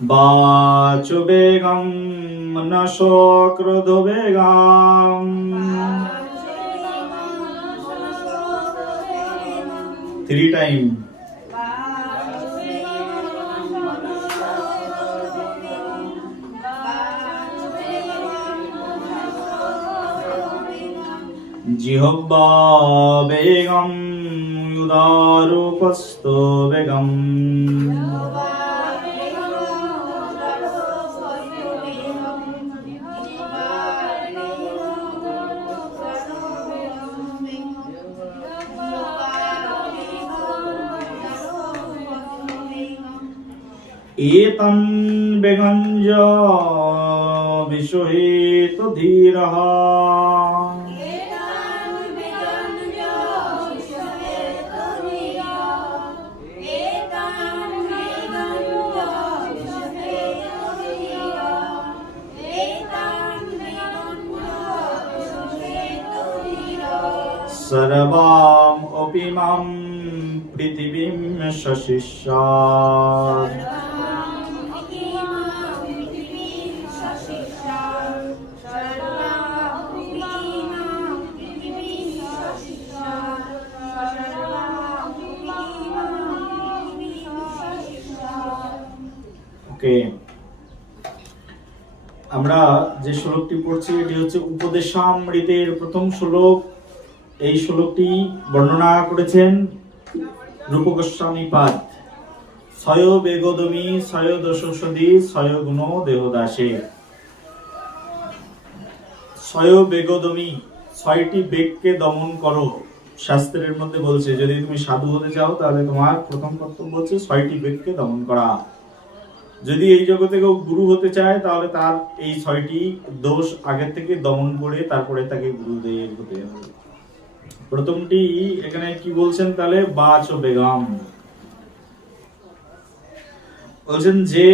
বাচো Begum মনসো ক্রোধো Begum three time. জিহ্বা বেগম উদারোপস্থো বেগম एतं बेगञ्ज विश्वहेतु धीरः सर्वाम् अपिमां पृथिवीं शशिष्यात् ওকে, আমরা যে শ্লোকটি পড়ছি এটি হচ্ছে উপদেশামৃতের প্রথম শ্লোক। এই শ্লোকটি বর্ণনা করেছেন রূপ গোস্বামী পাদ। ছয় বেগদমি ছয় দোষসদি ছয় গুণ দেহদাসে। ছয় বেগদমি, ছয়টি বেগকে দমন করো। শাস্ত্রের মধ্যে বলছে যদি তুমি সাধু হতে চাও তাহলে তোমার প্রথম কর্তব্য হচ্ছে ছয়টি বেগকে দমন করা। যদি এই জগতে কেউ গুরু হতে চায় তাহলে তার এই ছয়টি দোষ আগে থেকে দমন করে তারপরে তাকে গুরুদেব হতে হবে। প্রথমটি এখানে কি বলছেন তাহলে বাচ বেগম বলছেন, যে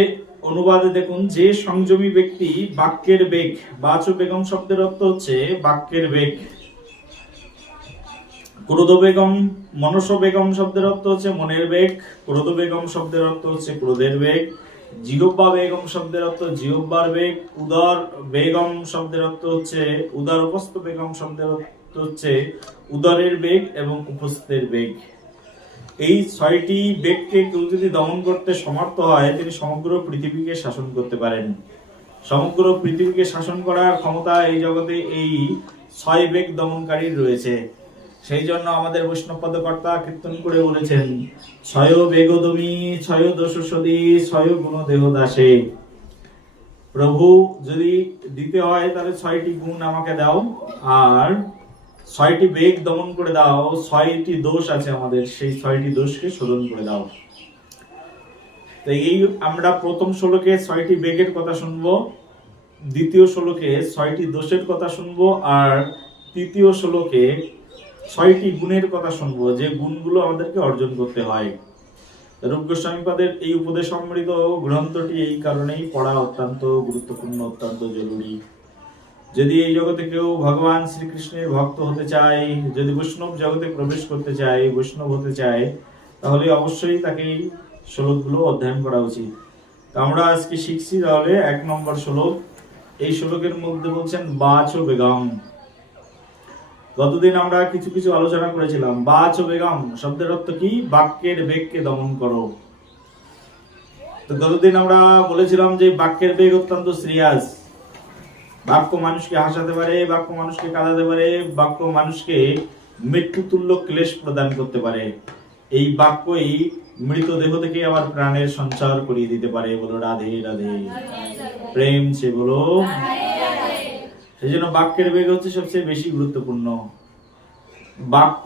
অনুবাদে দেখুন, যে সংযমী ব্যক্তি বাক্যের বেগ। বাচ বেগম শব্দের অর্থ হচ্ছে বাক্যের বেগ। ক্রোধ বেগম মনস বেগম শব্দের অর্থ হচ্ছে মনের বেগ। ক্রোধ বেগম শব্দের অর্থ হচ্ছে ক্রোধের বেগ। জিহ্বা বেগম শব্দের অর্থ জিহ্বার বেগ। উদর বেগম শব্দের অর্থ হচ্ছে উদর। উপস্থ বেগম শব্দের অর্থ হচ্ছে উদরের বেগ এবং উপস্থের বেগ। এই ছয়টি বেগকে কেউ যদি দমন করতে সমর্থ হয় তিনি সমগ্র পৃথিবীকে শাসন করতে পারেন। সমগ্র পৃথিবীকে শাসন করার ক্ষমতা এই জগতে এই ছয় বেগ দমনকারীর রয়েছে। সেই জন্য আমাদের বৈষ্ণব পদকর্তা কীর্তন করে বলেছেন, ছয় বেগদমি ছয় দোষসদি ছয় গুণ দেহদাসে। প্রভু যদি দিতে হয় তাহলে ছয়টি গুণ আমাকে দাও, আর ছয়টি বেগ দমন করে দাও। ছয়টি দোষ আছে আমাদের, সেই ছয়টি দোষকে শোধন করে দাও। তো এই আমরা প্রথম শ্লোকে ছয়টি বেগের কথা শুনবো, দ্বিতীয় শ্লোকে ছয়টি দোষের কথা শুনবো, আর তৃতীয় শ্লোকে ছয়টি গুণের কথা শুনবো, যে গুণগুলো আমাদেরকে অর্জন করতে হয়। রূপ গোস্বামী পাদের এই উপদেশামৃত গ্রন্থটি এই কারণেই পড়া অত্যন্ত গুরুত্বপূর্ণ, অত্যন্ত জরুরি। যদি এই জগতে কেউ ভগবান শ্রীকৃষ্ণের ভক্ত হতে চায়, যদি বৈষ্ণব জগতে প্রবেশ করতে চায়, বৈষ্ণব হতে চায়, তাহলে অবশ্যই তাকে এই শ্লোকগুলো অধ্যয়ন করা উচিত। তো আমরা আজকে শিখছি তাহলে 1 নম্বর শ্লোক। এই শ্লোকের মধ্যে বলছেন বাচ বেগম। গতদিন আমরা কিছু কিছু আলোচনা করেছিলাম। বাচ বেগম শব্দের অর্থ কি? বাক্যের বেগকে দমন করো। তো গতদিন আমরা বলেছিলাম যে বাক্যের বেগ অত্যন্ত সিরিয়াস। বাক্য মানুষকে হাসাতে পারে, বাক্য মানুষকে কাঁদাতে পারে, বাক্য মানুষকে মৃত্যুতুল্য ক্লেশ প্রদান করতে পারে। এই বাক্যই মৃতদেহ থেকে আবার প্রাণের সঞ্চার করিয়ে দিতে পারে। বলো রাধে রাধে, প্রেম সে বলো। সেই জন্য বাক্যের বেগ হচ্ছে সবচেয়ে বেশি গুরুত্বপূর্ণ। বাক্য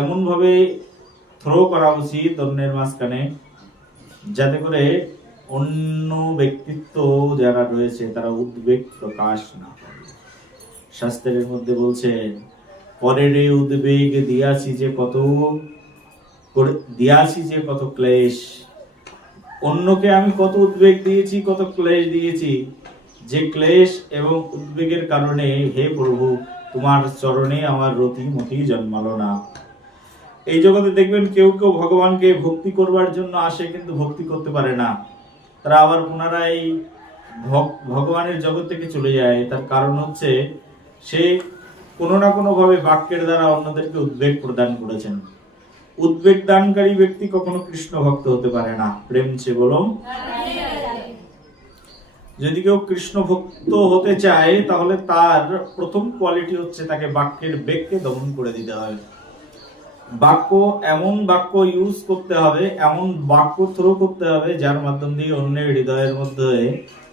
এমন ভাবে থ্রো করা উচিত অন্যের মাঝখানে, যাতে করে অন্য ব্যক্তিত্ব যারা রয়েছে তারা উদ্বেগ প্রকাশ না করে। শাস্ত্রের মধ্যে বলছে, পরের উদ্বেগ দিয়াছি যে কত ক্লেশ। অন্যকে আমি কত উদ্বেগ দিয়েছি, কত ক্লেশ দিয়েছি, যে ক্লেশ এবং উদ্বেগের কারণে হে প্রভু তোমার চরণে আমার রতি মতি জন্মালো না। এই জগতে দেখবেন কেউ কেউ ভগবানকে ভক্তি করবার জন্য আসে কিন্তু ভক্তি করতে পারে না। তারা আবার পুনরায় ভগবানের জগৎ থেকে চলে যায়। তার কারণ হচ্ছে সে কোনো না কোনো ভাবে বাক্যের দ্বারা অন্যদেরকে উদ্বেগ প্রদান করেছেন। উদ্বেগ দানকারী ব্যক্তি কখনো কৃষ্ণ ভক্ত হতে পারে না। প্রেম সে বলো। যদি কেউ কৃষ্ণ ভক্ত হতে চায় তাহলে তার প্রথম কোয়ালিটি হচ্ছে তাকে বাক্যের বেগকে দমন করে দিতে হবে। এমন বাক্য ইউজ করতে হবে, এমন বাক্য থ্রো করতে হবে যার মাধ্যম দিয়ে অন্যের হৃদয়ের মধ্যে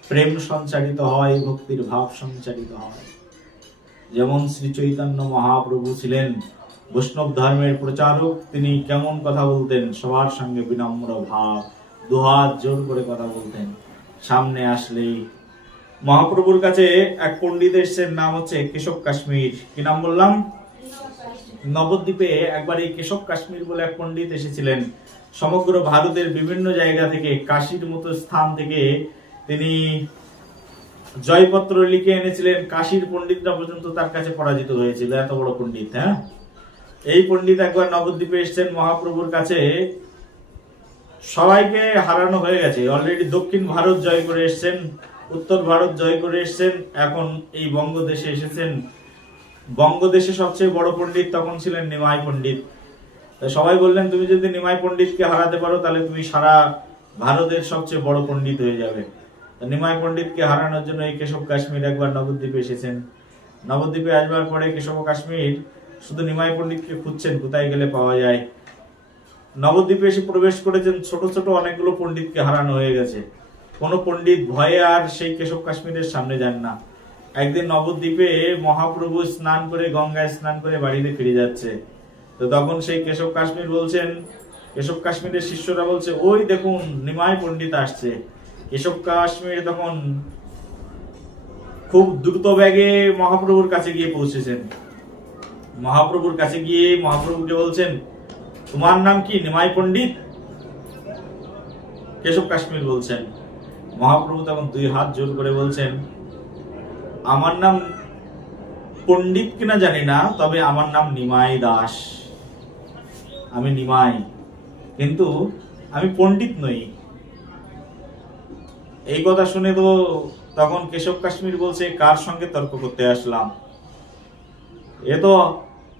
প্রেম সঞ্চারিত হয়, ভক্তির ভাব সঞ্চারিত হয়। যেমন শ্রী চৈতন্য মহাপ্রভু ছিলেন বৈষ্ণব ধর্মের প্রচারক। তিনি কেমন কথা বলতেন? সবার সঙ্গে বিনম্র ভাব, দুহাত জোর করে কথা বলতেন। সামনে আসলেই মহাপ্রভুর কাছে এক পণ্ডিত এসেছেন, নাম হচ্ছে কেশব কাশ্মীর। কি নাম বললাম? নবদ্বীপে একবার এই কেশব কাশ্মীর বলে এক পণ্ডিত এসেছিলেন। সমগ্র ভারতের বিভিন্ন জায়গা থেকে, কাশীর মতো স্থান থেকে তিনি জয়পত্র লিখে এনেছিলেন। কাশীর পণ্ডিতরা পর্যন্ত তার কাছে পরাজিত হয়েছিল, এত বড় পণ্ডিত। হ্যাঁ, এই পণ্ডিত একবার নবদ্বীপে এসেছেন মহাপ্রভুর কাছে। সবাইকে হারানো হয়ে গেছে, অলরেডি দক্ষিণ ভারত জয় করে এসেছেন, উত্তর ভারত জয় করে এসেছেন, এখন এই বঙ্গদেশে এসেছেন। বঙ্গদেশে সবচেয়ে বড় পণ্ডিত তখন ছিলেন নিমাই পণ্ডিত। সবাই বললেন, তুমি যদি নিমাই পণ্ডিতকে হারাতে পারো তাহলে তুমি সারা ভারতের সবচেয়ে বড় পণ্ডিত হয়ে যাবে। নিমাই পণ্ডিতকে হারানোর জন্য এই কেশব কাশ্মীর একবার নবদ্বীপে এসেছেন। নবদ্বীপে আসবার পরে কেশব কাশ্মীর শুধু নিমাই পণ্ডিতকে খুঁজছেন, কোথায় গেলে পাওয়া যায়। নবদ্বীপে এসে প্রবেশ করেছেন, ছোট ছোট অনেকগুলো পণ্ডিতকে হারানো হয়ে গেছে। কোন পণ্ডিত ভয়ে আর সেই কেশব কাশ্মীরের সামনে যান না। একদিন নবদ্বীপে মহাপ্রভু স্নান করে, গঙ্গায় স্নান করে বাড়িতে ফিরে যাচ্ছে। তো তখন সেই কেশব কাশ্মীর বলছেন, কেশব কাশ্মীরের শিষ্যরা বলছে, ওই দেখুন নিমাই পণ্ডিত আসছে। কেশব কাশ্মীর তখন খুব দ্রুত বেগে মহাপ্রভুর কাছে গিয়ে পৌঁছেছেন। মহাপ্রভুর কাছে গিয়ে মহাপ্রভুকে বলছেন, তোমার নাম কি? নিমাই পণ্ডিত। কেশব কাশ্মীর বলছেন। মহাপ্রভু তখন দুই হাত জোর করে বলছেন, আমার নাম পণ্ডিত কিনা জানি না, তবে আমার নাম নিমাই দাস। আমি নিমাই, কিন্তু আমি পণ্ডিত নই। এই কথা শুনে তো তখন কেশব কাশ্মীর বলছে, কার সঙ্গে তর্ক করতে আসলাম? এ তো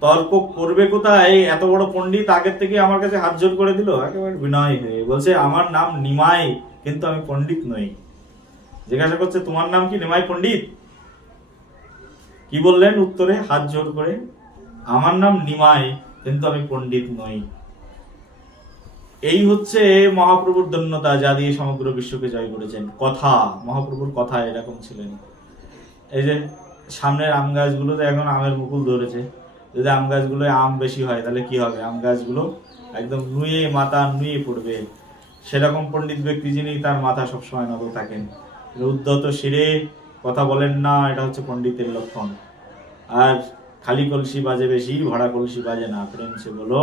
তর্ক করবে কোথায়? এত বড় পণ্ডিত আগের থেকে আমার কাছে হাত জোর করে দিল, একেবারে বিনয় হয়ে বলছে, আমার নাম নিমাই, কিন্তু আমি পণ্ডিত নই। জিজ্ঞাসা করছে, তোমার নাম কি? নিমাই পণ্ডিত। কি বললেন উত্তরে হাত জোর করে? আমার নাম নিমাই, কিন্তু আমি পণ্ডিত নই। এই হচ্ছে মহাপ্রভুর ধন্যতা, যা দিয়ে সমগ্র বিশ্বকে জয় করেছেন। কথা, মহাপ্রভুর কথা এরকম ছিলেন। এই যে সামনের আম গাছগুলোতে এখন আমের মুকুল ধরেছে, যদি আম গাছগুলো আম বেশি হয় তাহলে কি হবে? আম গাছগুলো একদম নুয়ে, মাথা নুয়ে পড়বে। সেরকম পণ্ডিত ব্যক্তি যিনি, তার মাথা সবসময় নত থাকেন, উদ্ধত শিরে কথা বলেন না, এটা হচ্ছে পণ্ডিতের লক্ষণ। আর খালি কলসি বাজে বেশি, ভরা কলসি বাজে না। প্রেম সে বলো।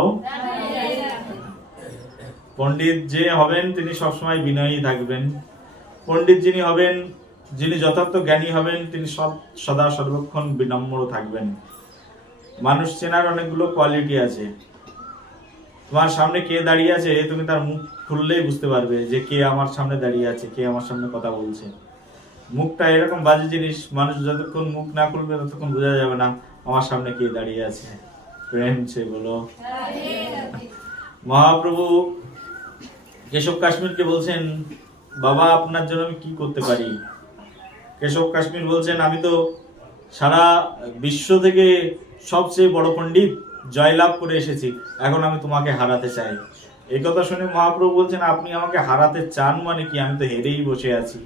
পণ্ডিত যে হবেন তিনি সবসময় বিনয়ী থাকবেন। পণ্ডিত যিনি হবেন, যিনি যথার্থ জ্ঞানী হবেন, তিনি সদা সর্বক্ষণ বিনম্র থাকবেন। মানুষ চেনার অনেকগুলো কোয়ালিটি আছে। তোমার সামনে কে দাঁড়িয়ে আছে, তুমি তার মুখ খুললেই বুঝতে পারবে যে কে আমার সামনে দাঁড়িয়ে আছে, কে আমার সামনে কথা বলছে। মুখটা এরকম বাজে জিনিস, মানুষ যতক্ষণ মুখ না খুলবে ততক্ষণ বোঝা যাবে না আমার সামনে কে দাঁড়িয়ে আছে। প্রেম সে বলো। মহাপ্রভু কেশব কাশ্মীরকে বলছেন, বাবা আপনার জন্য আমি কি করতে পারি? কেশব কাশ্মীর বলছেন, আমি তো সারা বিশ্ব থেকে সবচেয়ে বড় পণ্ডিত, জয়লাভ করে এসেছি, এখন আমি তোমাকে হারাতে চাই। এই কথা শুনে মহাপ্রভু বলছেন, আপনি আমাকে হারাতে চান মানে কি? আমি তো হেরেই বসে আছি,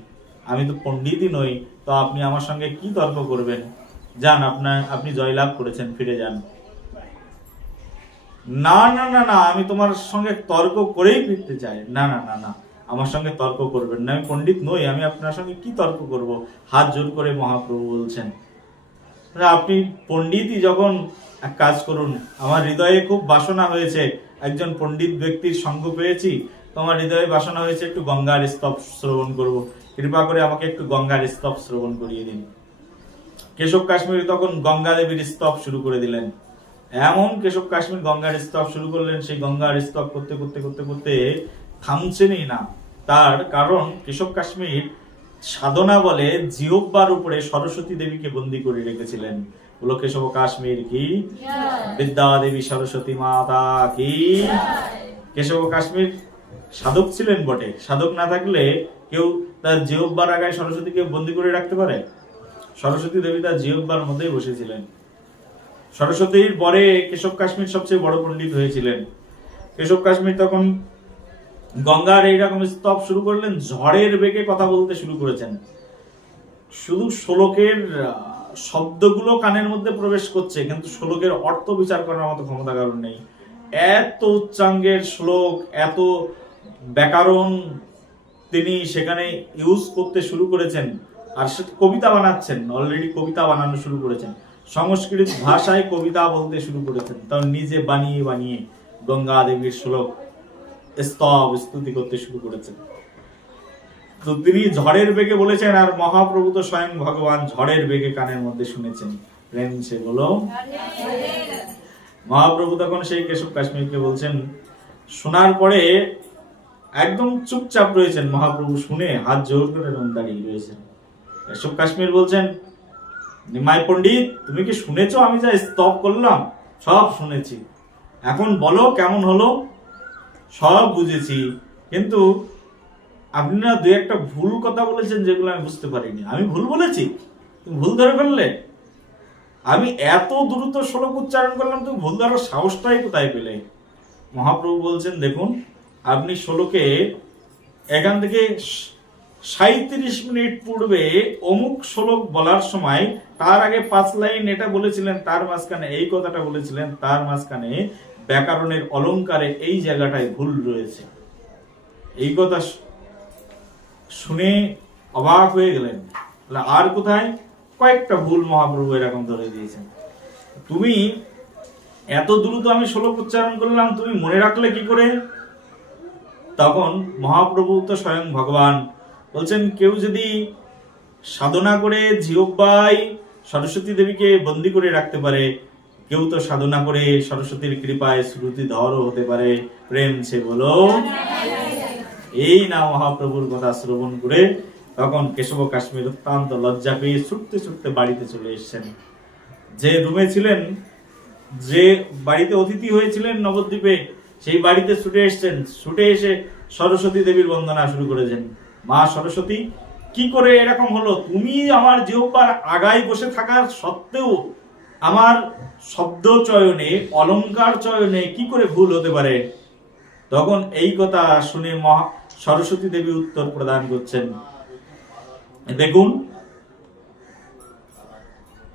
আমি তো পণ্ডিতই নই, তো আপনি আমার সঙ্গে কি তর্ক করবেন? যান, আপনি জয়লাভ করেছেন, ফিরে যান। না না না না, আমি তোমার সঙ্গে তর্ক করেই ফিরতে চাই। না না না না, আমার সঙ্গে তর্ক করবেন না, আমি পণ্ডিত নই, আমি আপনার সঙ্গে কি তর্ক করব? হাত জোর করে মহাপ্রভু বলছেন, আপনি পণ্ডিতই যখন, এক কাজ করুন, আমার হৃদয়ে খুব বাসনা হয়েছে, একজন পণ্ডিত ব্যক্তির সঙ্গ পেয়েছি, তোমার হৃদয়ে বাসনা হয়েছে একটু গঙ্গার স্তব শ্রবণ করব, কৃপা করে আমাকে একটু গঙ্গার স্তব শ্রবণ করিয়ে দিন। কেশব কাশ্মীর তখন গঙ্গা দেবীর স্তব শুরু করে দিলেন। এমন কেশব কাশ্মীর গঙ্গার স্তব শুরু করলেন, সেই গঙ্গার স্তব করতে করতে করতে করতে থামছেনই না। তার কারণ কেশব কাশ্মীর সাধনা বলে জিহ্বার উপরে সরস্বতী দেবীকে বন্দী করে রেখেছিলেন। বলো কেশব কাশ্মীর কি, বিদ্যা দেবী সরস্বতী মাতা কি। কেশব কাশ্মীর সাধক ছিলেন বটে, সাধক না থাকলে কেউ তার জিহ্বার আগায় সরস্বতীকে বন্দী করে রাখতে পারে? সরস্বতী দেবী তার জিহ্বার মধ্যেই বসেছিলেন। সরস্বতীর পরে কেশব কাশ্মীর সবচেয়ে বড় পণ্ডিত হয়েছিলেন। কেশব কাশ্মীর তখন গঙ্গার এইরকম স্তব শুরু করলেন, ঝড়ের বেগে কথা বলতে শুরু করেছেন। শুধু শ্লোকের শব্দগুলো কানের মধ্যে প্রবেশ করছে, কিন্তু শ্লোকের অর্থ বিচার করার মতো ক্ষমতা কারণ নেই। এত উচ্চাঙ্গের শ্লোক, এত ব্যাকরণ তিনি সেখানে ইউজ করতে শুরু করেছেন। আর সে কবিতা বানাচ্ছেন, অলরেডি কবিতা বানানো শুরু করেছেন, সংস্কৃত ভাষায় কবিতা বলতে শুরু করেছেন, তার নিজে বানিয়ে বানিয়ে গঙ্গা দেবীর শ্লোক স্তব স্তুতি করতে শুরু করেছেন। তো তিনি ঝড়ের বেগে বলেছেন, আর মহাপ্রভু তো স্বয়ং ভগবান ঝড়ের বেগে কানের মধ্যে শুনেছেন। প্রেম সে বলো। মহাপ্রভু তখন সেই কেশব কাশ্মীরকে বলছেন, শোনার পরে একদম চুপচাপ রয়েছেন মহাপ্রভু, শুনে হাত জোর করে দাঁড়িয়ে রয়েছেন। কেশব কাশ্মীর বলছেন, নিমাই পণ্ডিত, তুমি কি শুনেছো আমি যা স্তব করলাম? সব শুনেছি, এখন বলো কেমন হলো? সব বুঝেছি, কিন্তু আপনি না দুই একটা ভুল কথা বলেছেন যেগুলো আমি বুঝতে পারিনি। আমি ভুল বলেছি? তুমি ভুল ধরে ফেললে? আমি এত দ্রুত শ্লোক উচ্চারণ করলাম, তুমি ভুল ধরার সাহসটাই কোথায় পেলে? মহাপ্রভু বলছেন, দেখুন, আপনি শ্লোকে এখান থেকে 37 মিনিট পূর্বে অমুক শ্লোক বলার সময় তার আগে 5 লাইন এটা বলেছিলেন, তার মাঝখানে এই কথাটা বলেছিলেন, তার মাঝখানে ব্যাকরণের অলংকারে এই জায়গাটায় ভুল রয়েছে। এই কথা শুনে অবাক হয়ে গেলেন। আর কোথায়? কয়েকটা ভুল মহাপ্রভু এরকম ধরে দিয়েছেন। তুমি এত দ্রুত আমি শ্লোক উচ্চারণ করলাম, তুমি মনে রাখলে কি করে? তখন মহাপ্রভু তো স্বয়ং ভগবান বলছেন, কেউ যদি সাধনা করে জিহ্বায় সরস্বতী দেবীকে বন্দী করে রাখতে পারে, কেউ তো সাধনা করে সরস্বতীর কৃপায় শ্রুতিধরও হতে পারে। প্রেম সে বলো। এই না মহাপ্রভুর কথা শ্রবণ করে তখন কেশব কাশ্মীর অত্যন্ত লজ্জা পেয়ে ছুটতে ছুটতে বাড়িতে চলে এসেছেন। যে রুমে ছিলেন, যে বাড়িতে অতিথি হয়েছিলেন নবদ্বীপে, সেই বাড়িতে ছুটে এসেছেন। ছুটে এসে সরস্বতী দেবীর বন্দনা শুরু করেছেন। মা সরস্বতী, কি করে এরকম হলো? তুমি আমার জিহ্বার আগায় বসে থাকার সত্ত্বেও আমার শব্দ চয়নে, অলংকার চয়নে কি করে ভুল হতে পারে? তখন এই কথা শুনে সরস্বতী দেবী উত্তর প্রদান করছেন, দেখুন,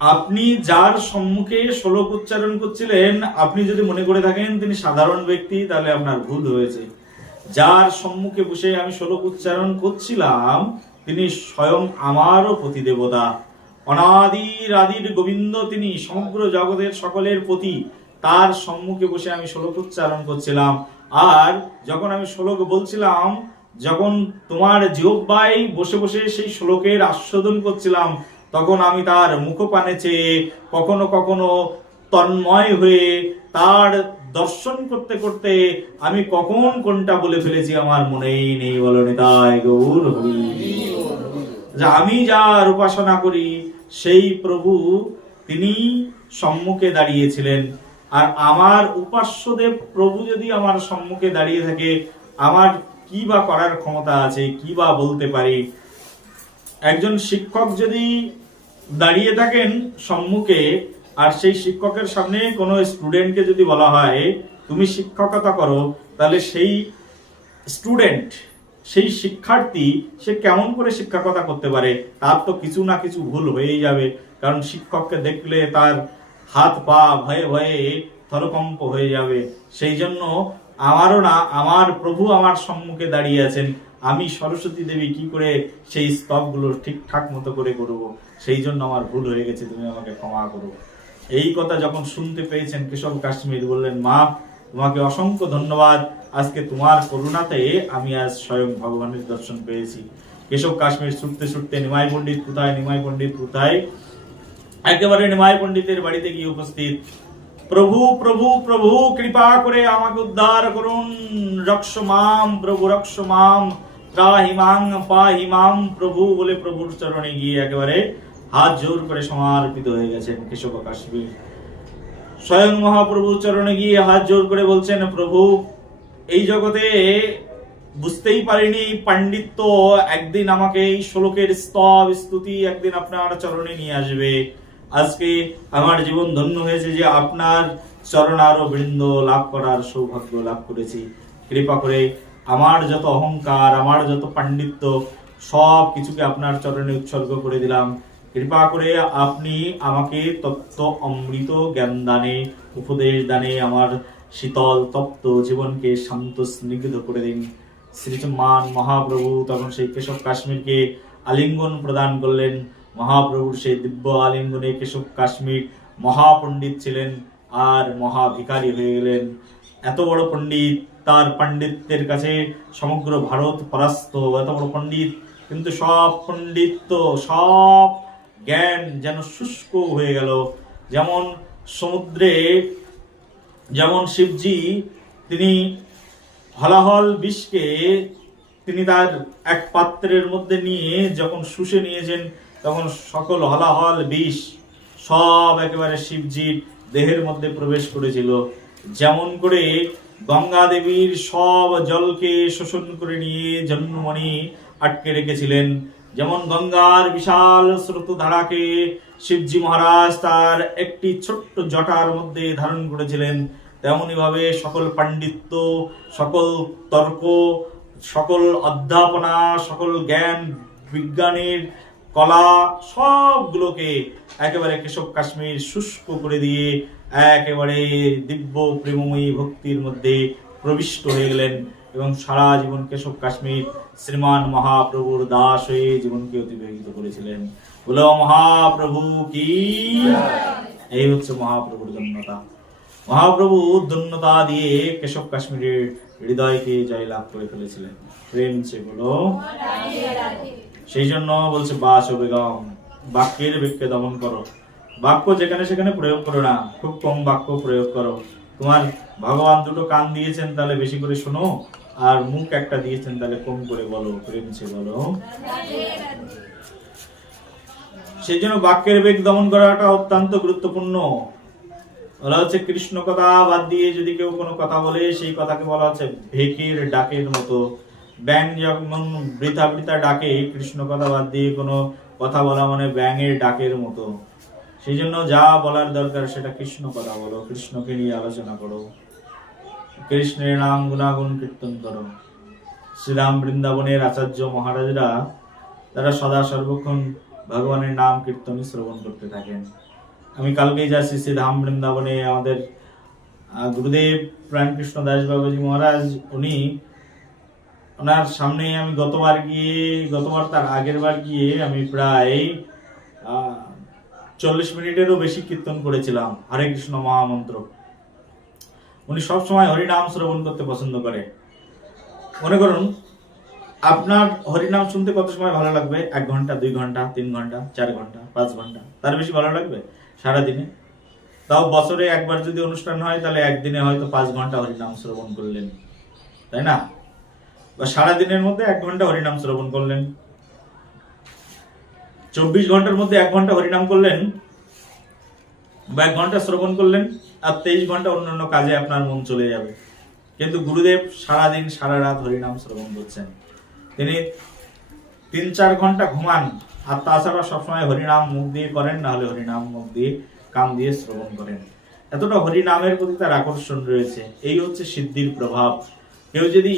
আপনি যার সম্মুখে শ্লোক উচ্চারণ করছিলেন, আপনি যদি মনে করে থাকেন তিনি সাধারণ ব্যক্তি, তাহলে আপনার ভুল হয়েছে। যার সম্মুখে বসে আমি শ্লোক উচ্চারণ করছিলাম, তিনি স্বয়ং আমারও প্রতিদেবতা, অনাদির আদির গোবিন্দ, তিনি সমগ্র জগতের সকলের প্রতি। তার সম্মুখে বসে আমি শ্লোক উচ্চারণ করছিলাম। আর যখন আমি শ্লোক বলছিলাম, যখন তোমার জিহ্বায় বসে বসে সেই শ্লোকের আস্বাদন করছিলাম, তখন আমি তার মুখপানে চেয়ে কখনো কখনো তন্ময় হয়ে তার দর্শন করতে করতে আমি কখন কোনটা বলে ফেলেছি আমার মনেই নেই। বলো নিতাই গৌর হরি। আমি যার উপাসনা করি সেই প্রভু তিনি সম্মুখে দাঁড়িয়েছিলেন। আর আমার উপাস্যদেব প্রভু যদি আমার সম্মুখে দাঁড়িয়ে থাকে, আমার কি বা করার ক্ষমতা আছে, কি বা বলতে পারি? একজন শিক্ষক যদি দাঁড়িয়ে থাকেন সম্মুখে, আর সেই শিক্ষকের সামনে কোনো স্টুডেন্টকে যদি বলা হয় তুমি শিক্ষকতা করো, তাহলে সেই স্টুডেন্ট, সেই শিক্ষার্থী, সে কেমন করে শিক্ষকতা করতে পারে? তার তো কিছু না কিছু ভুল হয়েই যাবে। কারণ শিক্ষককে দেখলে তার হাত পা ভয়ে ভয়ে থরকম্প হয়ে যাবে। সেই জন্য আমারও না, আমার প্রভু আমার সম্মুখে দাঁড়িয়ে আছেন, আমি সরস্বতী দেবী কি করে সেই স্তবগুলো ঠিকঠাক মতো করে করব? সেই জন্য আমার ভুল হয়ে গেছে, তুমি আমাকে ক্ষমা করো। এই কথা যখন শুনতে পেয়েছেন, কেশব কাশ্মীর বললেন, মা, তোমাকে অসংখ্য ধন্যবাদ, আজকে তোমার করুণাতে আমি আজ স্বয়ং ভগবানের দর্শন পেয়েছি। কেশব কাশ্মীর ছুটতে ছুটতে, নিমাই পণ্ডিত কোথায়, নিমাই পণ্ডিত কোথায়, একেবারে নিমাই পণ্ডিতের বাড়িতে গিয়ে উপস্থিত। প্রভু প্রভু প্রভু, কৃপা করে আমাকে উদ্ধার করুন, রক্ষ মাম প্রভু, রক্ষ মাম। ত্রাহিমাং পাহিমাং প্রভু বলে প্রভুর চরণে গিয়ে একেবারে হাত জোর করে সমর্পিত হয়ে গেছেন কেশব কাশ্মীর। স্বয়ং মহাপ্রভুর চরণে গিয়ে হাত জোর করে বলছেন, প্রভু এই জগতে বুঝতেই পারিনি পাণ্ডিত্য একদিন আমাকে এই শ্লোকের স্তব স্তুতি একদিন আপনার চরণে নিয়ে আসবে। আজকে আমার জীবন ধন্য হয়েছে যে আপনার চরণার বৃন্দ লাভ করার সৌভাগ্য লাভ করেছি। কৃপা করে আমার যত অহংকার, আমার যত পাণ্ডিত্য সব কিছুকে আপনার চরণে উৎসর্গ করে দিলাম। কৃপা করে আপনি আমাকে তত্ত্ব অমৃত জ্ঞান দানে, উপদেশ দানে আমার শীতল তপ্ত জীবনকে শান্ত স্নিগ্ধ করে দিন। শ্রীমান মহাপ্রভু তখন সেই কেশব কাশ্মীরকে আলিঙ্গন প্রদান করলেন। মহাপ্রভুর সেই দিব্য আলিঙ্গনে কেশব কাশ্মীর মহাপণ্ডিত ছিলেন আর মহাভিকারী হয়ে গেলেন। এত বড় পণ্ডিত, তার পাণ্ডিত্যের কাছে সমগ্র ভারত পরাস্ত। এত বড় পণ্ডিত, কিন্তু সব পণ্ডিত্য সব জ্ঞান যেন শুষ্ক হয়ে গেল। যেমন সমুদ্রে, যেমন শিবজি তিনি হলাহল বিষকে তিনি তার এক পাত্রের মধ্যে নিয়ে যখন শুষে নিয়েছেন, তখন সকল হলাহল বিষ সব একেবারে শিবজির দেহের মধ্যে প্রবেশ করেছিল। যেমন করে গঙ্গা দেবীর সব জলকে শোষণ করে নিয়ে জন্মমণি আটকে রেখেছিলেন, যেমন গঙ্গার বিশাল স্রোতধারাকে শিবজি মহারাজ তার একটি ছোট্ট জটার মধ্যে ধারণ করেছিলেন, তেমনি ভাবে সকল পাণ্ডিত্য, সকল তর্ক, সকল অধ্যাপনা, সকল জ্ঞান বিজ্ঞানের কলা সবগুলোকে একেবারে কেশব কাশ্মীর শুষ্ক করে দিয়ে একেবারে দিব্য প্রেমময়ী ভক্তির মধ্যে প্রবিষ্ট হয়ে গেলেন এবং সারা জীবন কেশব কাশ্মীর শ্রীমান মহাপ্রভুর দাস হয়ে জীবনকে অতিবাহিত করেছিলেন। বলো মহাপ্রভু কি। এই হচ্ছে মহাপ্রভুর ধন্যতা। মহাপ্রভু ধন্যতা দিয়ে কেশব কাশ্মীরের হৃদয়কে জয়লাভ করে ফেলেছিলেন। প্রেম সে বলো। সেই জন্য বলছে বাচ বেগম, বাক্যের বেগকে দমন করো। বাক্য যেখানে সেখানে প্রয়োগ করো না, খুব কম বাক্য প্রয়োগ করো। তোমার ভগবান দুটো কান দিয়েছেন, তাহলে বেশি করে শোনো, আর মুখ একটা দিয়েছেন, তাহলে কম করে বলো। প্রেম সে বলো। সেই জন্য বাক্যের বেগ দমন করাটা অত্যন্ত গুরুত্বপূর্ণ। বলা হচ্ছে কৃষ্ণ কথা বাদ দিয়ে যদি কেউ কোনো কথা বলে, সেই কথাকে বলা হচ্ছে ভেকের ডাকের মতো। ব্যাং যেমন বৃথা বৃথা ডাকে, কৃষ্ণ কথা বাদ দিয়ে কোনো কথা বলা মানে ব্যাঙের ডাকের মতো। সেই জন্য যা বলার দরকার সেটা কৃষ্ণ কথা বলো, কৃষ্ণকে নিয়ে আলোচনা করো, কৃষ্ণের নাম গুণাগুণ কীর্তন করো। শ্রীরাম বৃন্দাবনের আচার্য মহারাজরা তারা সদা সর্বক্ষণ ভগবানের নাম কীর্তন শ্রবণ করতে থাকেন। আমি কালকেই যাচ্ছি শ্রীধাম বৃন্দাবনে, আমাদের গুরুদেব প্রাণকৃষ্ণ দাস বাবাজি মহারাজ, ওনার সামনে আমি গতবার তার আগের বার গিয়ে আমি প্রায় 40 মিনিটেরও বেশি কীর্তন করেছিলাম হরে কৃষ্ণ মহামন্ত্র। উনি সবসময় হরিনাম শ্রবণ করতে পছন্দ করে। মনে করুন আপনার হরিনাম শুনতে কত সময় ভালো লাগবে? 1 ঘন্টা, 2 ঘন্টা, 3 ঘন্টা, 4 ঘন্টা, 5 ঘন্টা, তার বেশি ভালো লাগবে সারাদিনে? তাও বছরে একবার যদি অনুষ্ঠান হয়, তাহলে একদিনে হয়তো 5 ঘন্টা হরিনাম শ্রবণ করলেন, তাই না? বা সারাদিনের মধ্যে 1 ঘন্টা হরিনাম শ্রবণ করলেন, 24 ঘন্টার মধ্যে 1 ঘন্টা হরিনাম করলেন বা 1 ঘন্টা শ্রবণ করলেন, আর 23 ঘন্টা অন্যান্য কাজে আপনার মন চলে যাবে। কিন্তু গুরুদেব সারাদিন সারা রাত হরিনাম শ্রবণ করছেন। তিনি 3-4 ঘন্টা ঘুমান, আর তাছাড়া সবসময় হরিনাম মুখ দিয়ে করেন, না হলে হরিনাম মুখ দিয়ে কান দিয়ে শ্রবণ করেন। এতটা হরিনামের প্রতি তার আকর্ষণ রয়েছে। এই হচ্ছে সিদ্ধির প্রভাব। কেউ যদি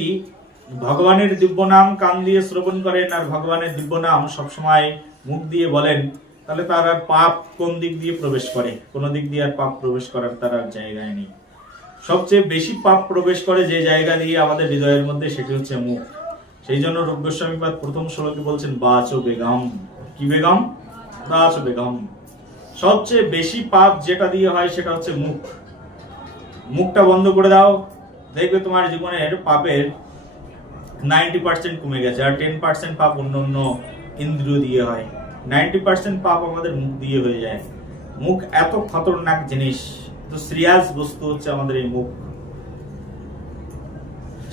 ভগবানের দিব্য নাম কান দিয়ে শ্রবণ করেন আর ভগবানের দিব্য নাম সবসময় মুখ দিয়ে বলেন, তাহলে তার আর পাপ কোন দিক দিয়ে প্রবেশ করে? কোন দিক দিয়ে আর পাপ প্রবেশ করার তার আর জায়গায় নেই। সবচেয়ে বেশি পাপ প্রবেশ করে যে জায়গা দিয়ে আমাদের হৃদয়ের মধ্যে, সেটি হচ্ছে মুখ। সেই জন্য রূপ গোস্বামীপাদ প্রথম শ্লোকে বলছেন বাচ বেগম। কি বেগম? বাচ বেগম। সবচেয়ে বেশি পাপ যেটা দিয়ে হয় সেটা হচ্ছে মুখ। মুখটা বন্ধ করে দাও, দেখবে তোমার জীবনের পাপের 90% কমে গেছে। আর 10% পাপ অন্য ইন্দ্রিয় দিয়ে হয়। 90% পাপ আমাদের মুখ দিয়ে হয়ে যায়। মুখ এত খতরনাক জিনিস, তো সিরিয়াস বস্তু হচ্ছে আমাদের এই মুখ।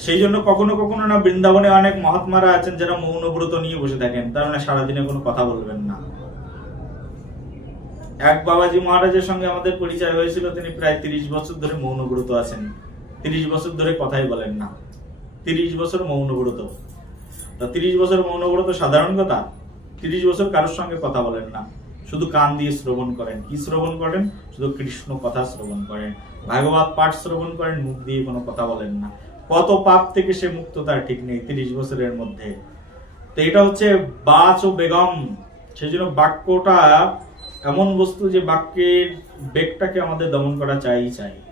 সেই জন্য কখনো কখনো না বৃন্দাবনে অনেক মহাত্মারা আছেন যারা মৌনব্রত নিয়ে বসে থাকেন, তার মানে সারাদিনে কোনো কথা বলবেন না। এক বাবাজি মহারাজের সঙ্গে আমাদের পরিচয় হয়েছিল, তিনি প্রায় 30 বছর ধরে মৌনব্রত আছেন, 30 বছর ধরে কথাই বলেন না, 30 বছর মৌনব্রত। তা 30 বছর মৌনব্রত সাধারণ কথা? 30 বছর কারোর সঙ্গে কথা বলেন না, শুধু কান দিয়ে শ্রবণ করেন। কি শ্রবণ করেন? শুধু কৃষ্ণ কথা শ্রবণ করেন, ভাগবত পাঠ শ্রবণ করেন, মুখ দিয়ে কোনো কথা বলেন না। কত পাপ থেকে সে মুক্ত তার ঠিক নেই 30 বছরের মধ্যে। তো এটা হচ্ছে বাচ ও বেগম। সেই জন্য বাক্যটা এমন বস্তু যে বাক্যের বেগটাকে আমাদের দমন করা চাই।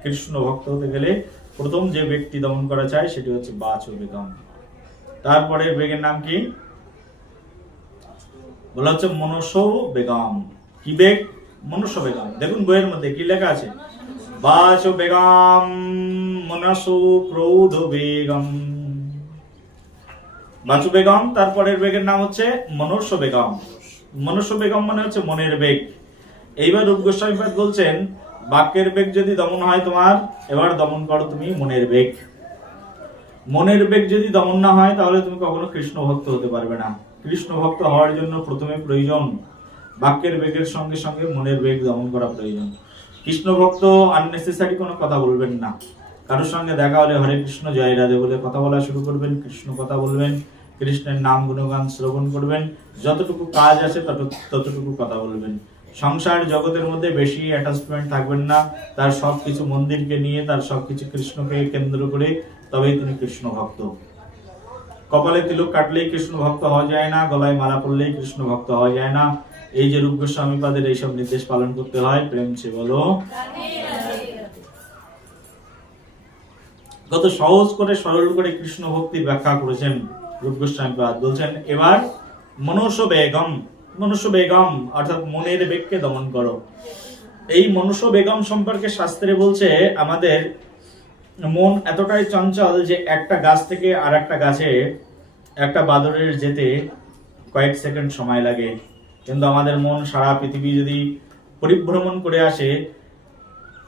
কৃষ্ণ ভক্ত হতে গেলে প্রথম যে ব্যক্তি দমন করা চাই সেটি হচ্ছে বাচ ও বেগম। তারপরে বেগের নাম কি বলা হচ্ছে? মনসো বেগম। কি বেগ? মনসো বেগম। দেখুন বইয়ের মধ্যে কি লেখা আছে? বাচ ও বেগম মনসো ক্রোধ বেগম। বাচু বেগম, তারপরের বেগের নাম হচ্ছে মনস্য বেগম। মনস্য বেগম মানে হচ্ছে মনের বেগ। এইবার রূপ গোস্বামী পাদ বলছেন, বাক্যের বেগ যদি দমন হয় তোমার, এবার দমন করো তুমি মনের বেগ। মনের বেগ যদি দমন না হয় তাহলে তুমি কখনো কৃষ্ণ ভক্ত হতে পারবে না। কৃষ্ণ ভক্ত হওয়ার জন্য প্রথমে প্রয়োজন বাক্যের বেগের সঙ্গে সঙ্গে মনের বেগ দমন করা প্রয়োজন। কৃষ্ণ ভক্ত আননেসেসারি কোনো কথা বলবেন না। কারোর সঙ্গে দেখা হলে হরে কৃষ্ণ জয় রাধে বলে কথা বলা শুরু করবেন, কৃষ্ণ কথা বলবেন, কৃষ্ণের নাম গুণগান শ্রবণ করবেন, যতটুকু কাজ আছে ততটুকু কথা বলবেন। সংসার জগতের মধ্যে বেশি অ্যাটাচমেন্ট থাকবেন না, তার সবকিছু মন্দিরকে নিয়ে, তার সবকিছু কৃষ্ণকে কেন্দ্র করে, তবেই তিনি কৃষ্ণ ভক্ত। কপালে তিলক কাটলেই কৃষ্ণ ভক্ত হওয়া যায় না, গলায় মালা পড়লেই কৃষ্ণ ভক্ত হওয়া যায় না। এই যে রূপ গোস্বামী পাদের এইসব নির্দেশ পালন করতে হয়, প্রেম সে বলো। কত সহজ করে সরল করে কৃষ্ণ ভক্তির ব্যাখ্যা করেছেন রূপ গোস্বামী পাদ। বলছেন এবার মনস্য বেগম। মনস্য বেগম অর্থাৎ মনের বেগকে দমন করো। এই মনস্য বেগম সম্পর্কে শাস্ত্রে বলছে, আমাদের মন এতটাই চঞ্চল যে একটা গাছ থেকে আর একটা গাছে একটা বাদরের যেতে কয়েক সেকেন্ড সময় লাগে, কিন্তু আমাদের মন সারা পৃথিবী যদি পরিভ্রমণ করে আসে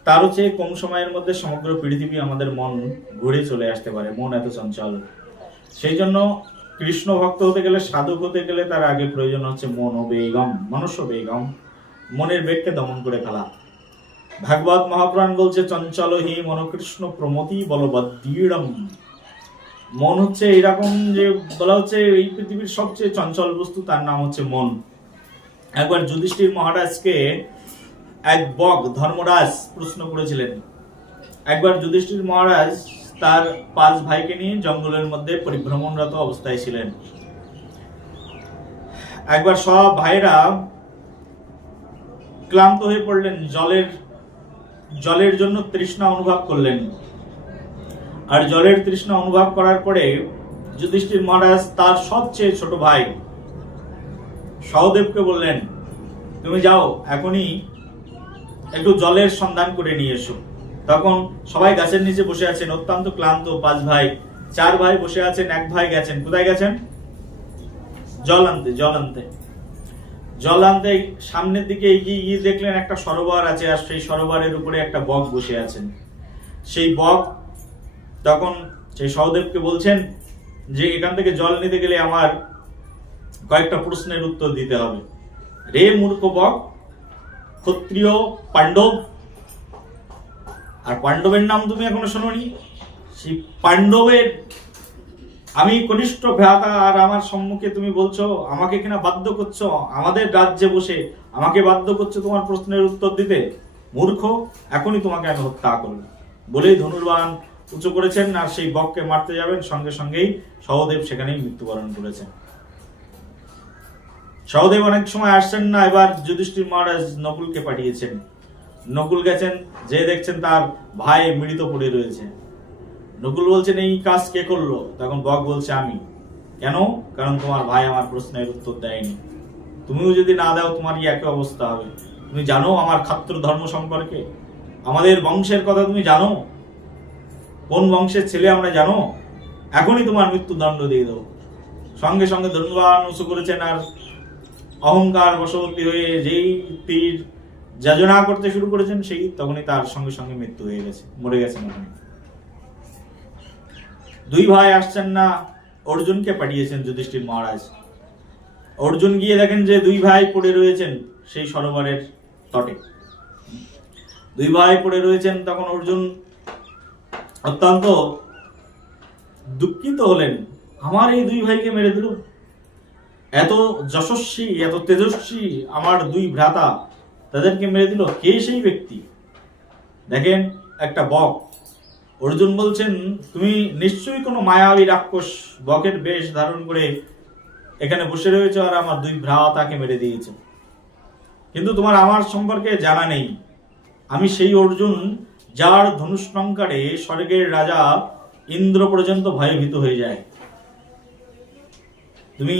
তারও চেয়ে কম সময়ের মধ্যে সমগ্র পৃথিবী আমাদের মন ঘুরে চলে আসতে পারে। মন এত চঞ্চল। সেই জন্য কৃষ্ণ ভক্ত হতে গেলে, সাধক হতে গেলে তার আগে প্রয়োজন হচ্ছে মন ও বেগম, মনস্য বেগম, মনের বেগকে দমন করে ফেলা। ভাগবত মহাপুরাণ বলছে, চঞ্চল হি মনকৃষ্ণ প্রমতি বলবদ্দীড়ম। মন হচ্ছে এরকম যে বলা হচ্ছে এই পৃথিবীর সবচেয়ে চঞ্চল বস্তু, তার নাম হচ্ছে মন। একবার যুধিষ্ঠির মহারাজকে এক বক ধর্মরাজ প্রশ্ন করেছিলেন। একবার যুধিষ্ঠির মহারাজ তার 5 ভাইকে নিয়ে জঙ্গলের মধ্যে পরিভ্রমণরত অবস্থায় ছিলেন। একবার সব ভাইরা ক্লান্ত হয়ে পড়লেন, জলের জন্য তৃষ্ণা অনুভব করলেন। আর জলের তৃষ্ণা অনুভব করার পরে যুধিষ্ঠির মহারাজ তার সবচেয়ে ছোট ভাই সহদেবকে বললেন, তুমি যাও এখনই একটু জলের সন্ধান করে নিয়ে এসো। তখন সবাই গাছের নিচে বসে আছেন, অত্যন্ত ক্লান্ত। 5 ভাই, 4 ভাই বসে আছেন, 1 ভাই গেছেন। কোথায় গেছেন? জল আনতে। সামনের দিকে এগিয়ে গিয়ে দেখলেন একটা সরোবর আছে, আর সেই সরোবরের উপরে একটা বক বসে আছেন। সেই বক তখন সেই সহদেবকে বলছেন যে এখান থেকে জল নিতে গেলে আমার কয়েকটা প্রশ্নের উত্তর দিতে হবে। রে মূর্খ বক, ক্ষত্রিয় পাণ্ডব, আর পাণ্ডবের নাম তুমি এখনো শোনোনি? সেই পাণ্ডবের আমি কনিষ্ঠ ভ্রাতা, আর আমার সম্মুখে তুমি বলছো আমাকে কিনা বাধ্য করছো, আমাদের রাজ্যে বসে আমাকে বাধ্য করছো তোমার প্রশ্নের উত্তর দিতে? মূর্খ, এখনই তোমাকে আমি হত্যা করব। বলেই ধনুর্বাণ উঁচু করেছেন, আর সেই বককে মারতে যাবেন, সঙ্গে সঙ্গেই সহদেব সেখানেই মৃত্যুবরণ করেছেন। সহদেব অনেক সময় আসছেন না, এবার যুধিষ্ঠির মহারাজ নকুলকে পাঠিয়েছেন। নকুল গেছেন, যে দেখছেন তার ভাই মৃত পড়ে রয়েছে। নকুল বলছেন এই কাজ কে করলো? তখন বক বলছে আমি। কেন? কারণ তোমার ভাই আমার প্রশ্নের উত্তর দেয়নি। তুমিও যদি না দাও তোমারই একই অবস্থা হবে। তুমি জানো আমার খাত্র ধর্ম সম্পর্কে? আমাদের বংশের কথা তুমি জানো? কোন বংশের ছেলে আমরা জানো? এখনই তোমার মৃত্যুদণ্ড দিয়ে দেবো। সঙ্গে সঙ্গে ধনুর্বাণ উঁচু করেছেন, আর অহংকার বশবর্তী হয়ে যেই তীর যাজনা করতে শুরু করেছেন, সেই তখনই তার সঙ্গে সঙ্গে মৃত্যু হয়ে গেছে, মরে গেছেন ওখানে। দুই ভাই আসছেন না, অর্জুনকে পাঠিয়েছেন যুধিষ্ঠির মহারাজ। অর্জুন গিয়ে দেখেন যে দুই ভাই পড়ে রয়েছেন সেই সরোবরের তটে। দুই ভাই পড়ে রয়েছেন, তখন অর্জুন অত্যন্ত দুঃখিত হলেন, আমার এই দুই ভাইকে মেরে দিল, এত যশস্বী এত তেজস্বী আমার দুই ভ্রাতা, তাদেরকে মেরে দিল, কে সেই ব্যক্তি? দেখেন একটা বক। অর্জুন বলছেন, তুমি নিশ্চয়ই কোনো মায়াবী রাক্ষস বকের বেশ ধারণ করে এখানে বসে রয়েছে আর আমার দুই ভ্রাতাকে মেরে দিয়েছে, কিন্তু তোমার আমার সম্পর্কে জানা নেই। আমি সেই অর্জুন যার ধনুষ্টঙ্কারে স্বর্গের রাজা ইন্দ্র পর্যন্ত ভয়ভীত হয়ে যায়। তুমি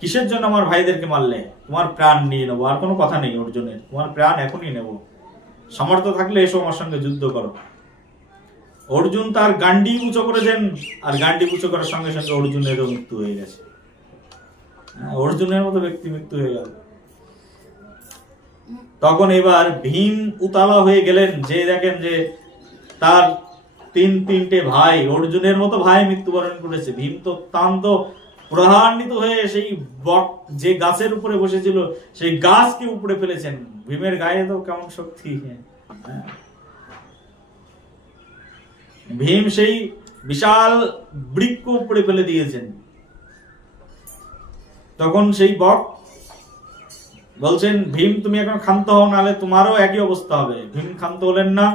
কিসের জন্য আমার ভাইদেরকে মারলে? তোমার প্রাণ নিয়ে নেবো, আর কোনো কথা নেই অর্জুনের, তোমার প্রাণ এখনই নেব, সামর্থ্য থাকলে এসো আমার সঙ্গে যুদ্ধ করো। অর্জুন তার গান্ডি উঁচু করেছেন, আর গান্ডি উঁচু করার সঙ্গে সঙ্গে অর্জুনেরও মৃত্যু হয়ে গেছে। অর্জুনের মতো ব্যক্তি মৃত্যু হয়ে গেল। তখন এবার ভীম উতালা হয়ে গেলেন, যে দেখেন যে তার তিনটে ভাই, অর্জুনের মতো ভাই মৃত্যুবরণ করেছে। ভীম তো অত্যন্ত প্রহান্বিত হয়ে সেই বক যে গাছের উপরে বসেছিল সেই গাছকে উপরে ফেলেছেন। ভীমের গায়ে তো কেমন শক্তি! ভীম সেই বিশাল বৃক্ষ উপরে ফেলে দিয়েছেন। তখন সেই বক বলছেন, ভীম তুমি এখন ক্ষান্ত হও, নাহলে তোমারও একই অবস্থা হবে। ভীম ক্ষান্ত হলেন না,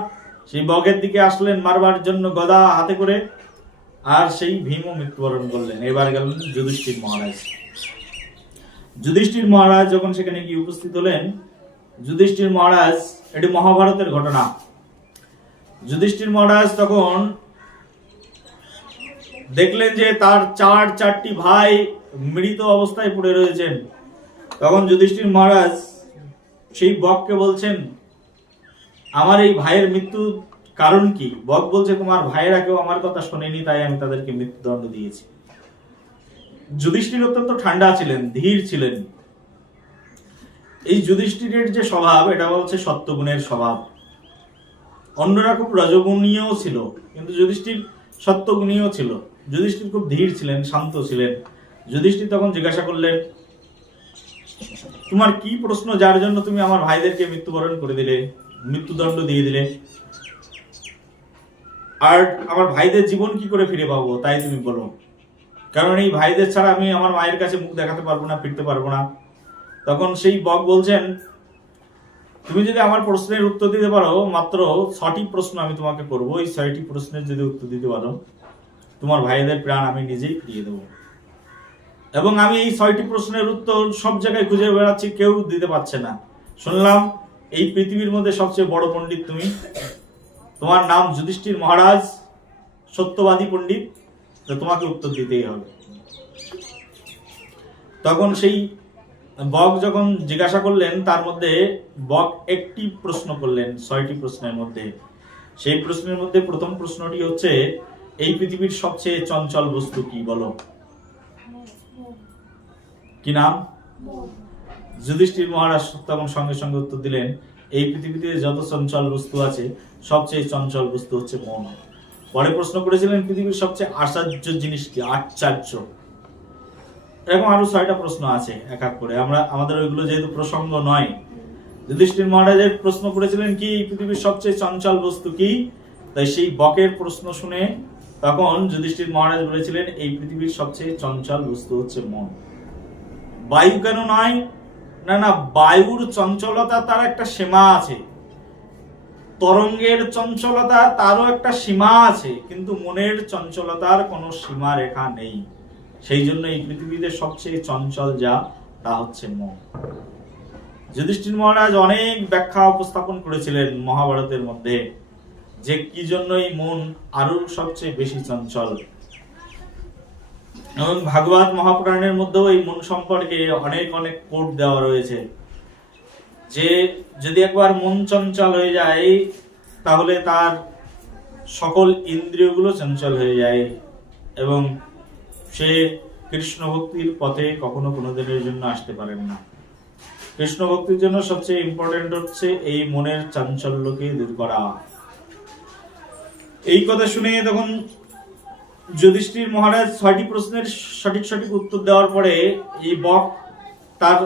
সেই বকের দিকে আসলেন মারবার জন্য গদা হাতে করে, আর সেই ভীমও মৃত্যুবরণ করলেন। এবার গেলেন যুধিষ্ঠির মহারাজ। যুধিষ্ঠির মহারাজ যখন সেখানে গিয়ে উপস্থিত হলেন, যুধিষ্ঠির মহারাজ, এটি মহাভারতের ঘটনা। যুধিষ্ঠির মহারাজ তখন দেখলেন যে তার চারটি ভাই মৃত অবস্থায় পড়ে রয়েছেন। তখন যুধিষ্ঠির মহারাজ সেই বককে বলছেন, আমার এই ভাইয়ের মৃত্যু কারণ কি? বক বলছে, তোমার ভাইয়েরা কেউ আমার কথা শোনেনি, তাই আমি তাদেরকে মৃত্যুদণ্ড দিয়েছি। যুধিষ্ঠির অত্যন্ত ঠান্ডা ছিলেন, ধীর ছিলেন। এই যুধিষ্ঠিরের যে স্বভাব, এটা হচ্ছে সত্যগুণের স্বভাব। অন্যরা খুব রজগুণীয় ছিল, কিন্তু যুধিষ্ঠির সত্যগুণীয় ছিল। যুধিষ্ঠির খুব ধীর ছিলেন, শান্ত ছিলেন। যুধিষ্ঠির তখন জিজ্ঞাসা করলেন, তোমার কি প্রশ্ন যার জন্য তুমি আমার ভাইদেরকে মৃত্যুবরণ করে দিলে, মৃত্যুদণ্ড দিয়ে দিলে? আর আমার ভাইদের জীবন কি করে ফিরে পাবো তাই তুমি বলো, কারণ এই ভাইদের ছাড়া আমি আমার মায়ের কাছে মুখ দেখাতে পারবো না, ফিরতে পারবো না। তখন সেই বক বলছেন, তুমি যদি আমার প্রশ্নের উত্তর দিতে পারো, মাত্র 6টি প্রশ্ন আমি তোমাকে করবো, এই 6টি প্রশ্নের যদি উত্তর দিতে পারো, তোমার ভাইদের প্রাণ আমি নিজেই ফিরিয়ে দেবো। এবং আমি এই 6টি প্রশ্নের উত্তর সব জায়গায় খুঁজে বেড়াচ্ছি, কেউ দিতে পারছে না। শুনলাম এই পৃথিবীর মধ্যে সবচেয়ে বড় পণ্ডিত তুমি, তোমার নাম যুধিষ্ঠির মহারাজ, সত্যবাদী পণ্ডিত, তো তোমাকে উত্তর দিতেই হবে। তখন সেই বক যখন জিজ্ঞাসা করলেন, তার মধ্যে বক একটি প্রশ্ন করলেন 6টি প্রশ্নের মধ্যে। সেই প্রশ্নের মধ্যে প্রথম প্রশ্নটি হচ্ছে, এই পৃথিবীর সবচেয়ে চঞ্চল বস্তু কি বলো? কি নাম? যুধিষ্ঠির মহারাজ তখন সঙ্গে সঙ্গে উত্তর দিলেন, এই পৃথিবীতে যত চঞ্চল বস্তু আছে সবচেয়ে চঞ্চল বস্তু হচ্ছে মন। পরে প্রশ্ন করেছিলেন, পৃথিবীর সবচেয়ে আশ্চর্য জিনিস কি? আশ্চর্য। এরকম আরো 6টা প্রশ্ন আছে এক এক করে, আমাদের ওইগুলো যেহেতু প্রসঙ্গ নয়। যুধিষ্ঠির মহারাজের প্রশ্ন করেছিলেন কি, পৃথিবীর সবচেয়ে চঞ্চল বস্তু কি? তাই সেই বকের প্রশ্ন শুনে তখন যুধিষ্ঠির মহারাজ বলেছিলেন, এই পৃথিবীর সবচেয়ে চঞ্চল বস্তু হচ্ছে মন। বায়ু কেন নয়? না না, বায়ুর চঞ্চলতা তার একটা সীমা আছে, তরঙ্গের চঞ্চলতা তারও একটা সীমা আছে, কিন্তু মনের চঞ্চলতার কোনো সীমা রেখা নেই। সেই জন্য এই পৃথিবীতে সবচেয়ে চঞ্চল যা, তা হচ্ছে মন। যুধিষ্ঠির মহারাজ অনেক ব্যাখ্যা উপস্থাপন করেছিলেন মহাভারতের মধ্যে, যে কি জন্য এই মন আরো সবচেয়ে বেশি চঞ্চল। এবং ভাগবত মহাপুরাণের মধ্যেও এই মন সম্পর্কে অনেক অনেক কোট দেওয়া রয়েছে, যে যদি একবার মন চঞ্চল হয়ে যায়, তাহলে তার সকল ইন্দ্রিয়গুলো চঞ্চল হয়ে যায়, এবং সে কৃষ্ণ ভক্তির পথে কখনো কোনো দিনের জন্য আসতে পারেন না। কৃষ্ণ ভক্তির জন্য সবচেয়ে ইম্পর্টেন্ট হচ্ছে এই মনের চাঞ্চল্যকে দূর করা। এই কথা শুনে তখন যুধিষ্ঠির মহারাজ 6টি প্রশ্নের সঠিক সঠিক উত্তর দেওয়ার পরে এই বক তার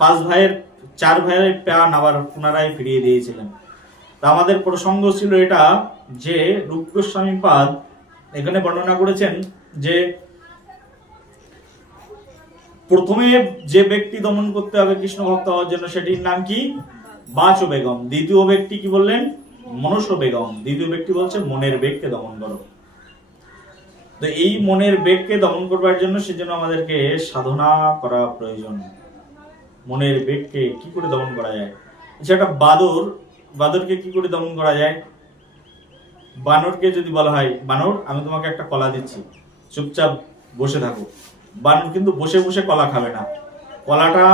4 ভাইয়ের প্রাণ আবার পুনরায় ফিরিয়ে দিয়েছিলেন। তা আমাদের প্রসঙ্গ ছিল এটা যে রূপ গোস্বামী পাদ এখানে বর্ণনা করেছেন যে প্রথমে যে ব্যক্তি দমন করতে হবে কৃষ্ণ ভক্ত হওয়ার জন্য সেটির নাম কি? বাচ বেগম। দ্বিতীয় ব্যক্তি কি বললেন? মনস বেগম। দ্বিতীয় ব্যক্তি বলছে মনের বেগকে দমন করো। তো এই মনের বেগকে দমন করবার জন্য সেজন্য আমাদেরকে সাধনা করা প্রয়োজন। মনের বেগকে কি করে দমন করা যায়? একটা বাদরকে কি করে দমন করা যায়? বানরকে যদি বলা হয়, বানর আমি তোমাকে একটা কলা দিচ্ছি, চুপচাপ বসে থাকো, বানর কিন্তু বসে বসে কলা খাবে না। কলাটা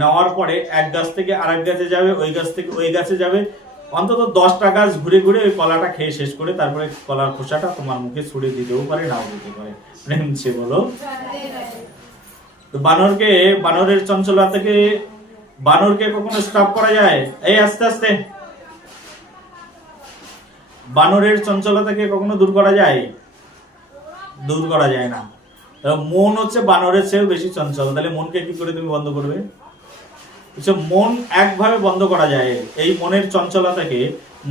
নেওয়ার পরে এক গাছ থেকে আরেক গাছে যাবে, ওই গাছ থেকে ওই গাছে যাবে, অন্তত 10টা গাছ ঘুরে ঘুরে ওই কলাটা খেয়ে শেষ করে তারপরে কলার খোসাটা তোমার মুখে ছুড়ে দিতেও পারে, নাও দিতে পারে। প্রেমছে বলো। তো বানরের চঞ্চলতা থেকে বানরকে কখনো স্টপ করা যায়? এই আস্তে আস্তে। বানরের চঞ্চলতাকে কখনো দূর করা যায়? দূর করা যায় না। মন হচ্ছে বানরের চেয়েও বেশি চঞ্চল। তাহলে মনকে কি করে তুমি বন্ধ করবে? মন একভাবে বন্ধ করা যায়। এই মনের চঞ্চলতাকে,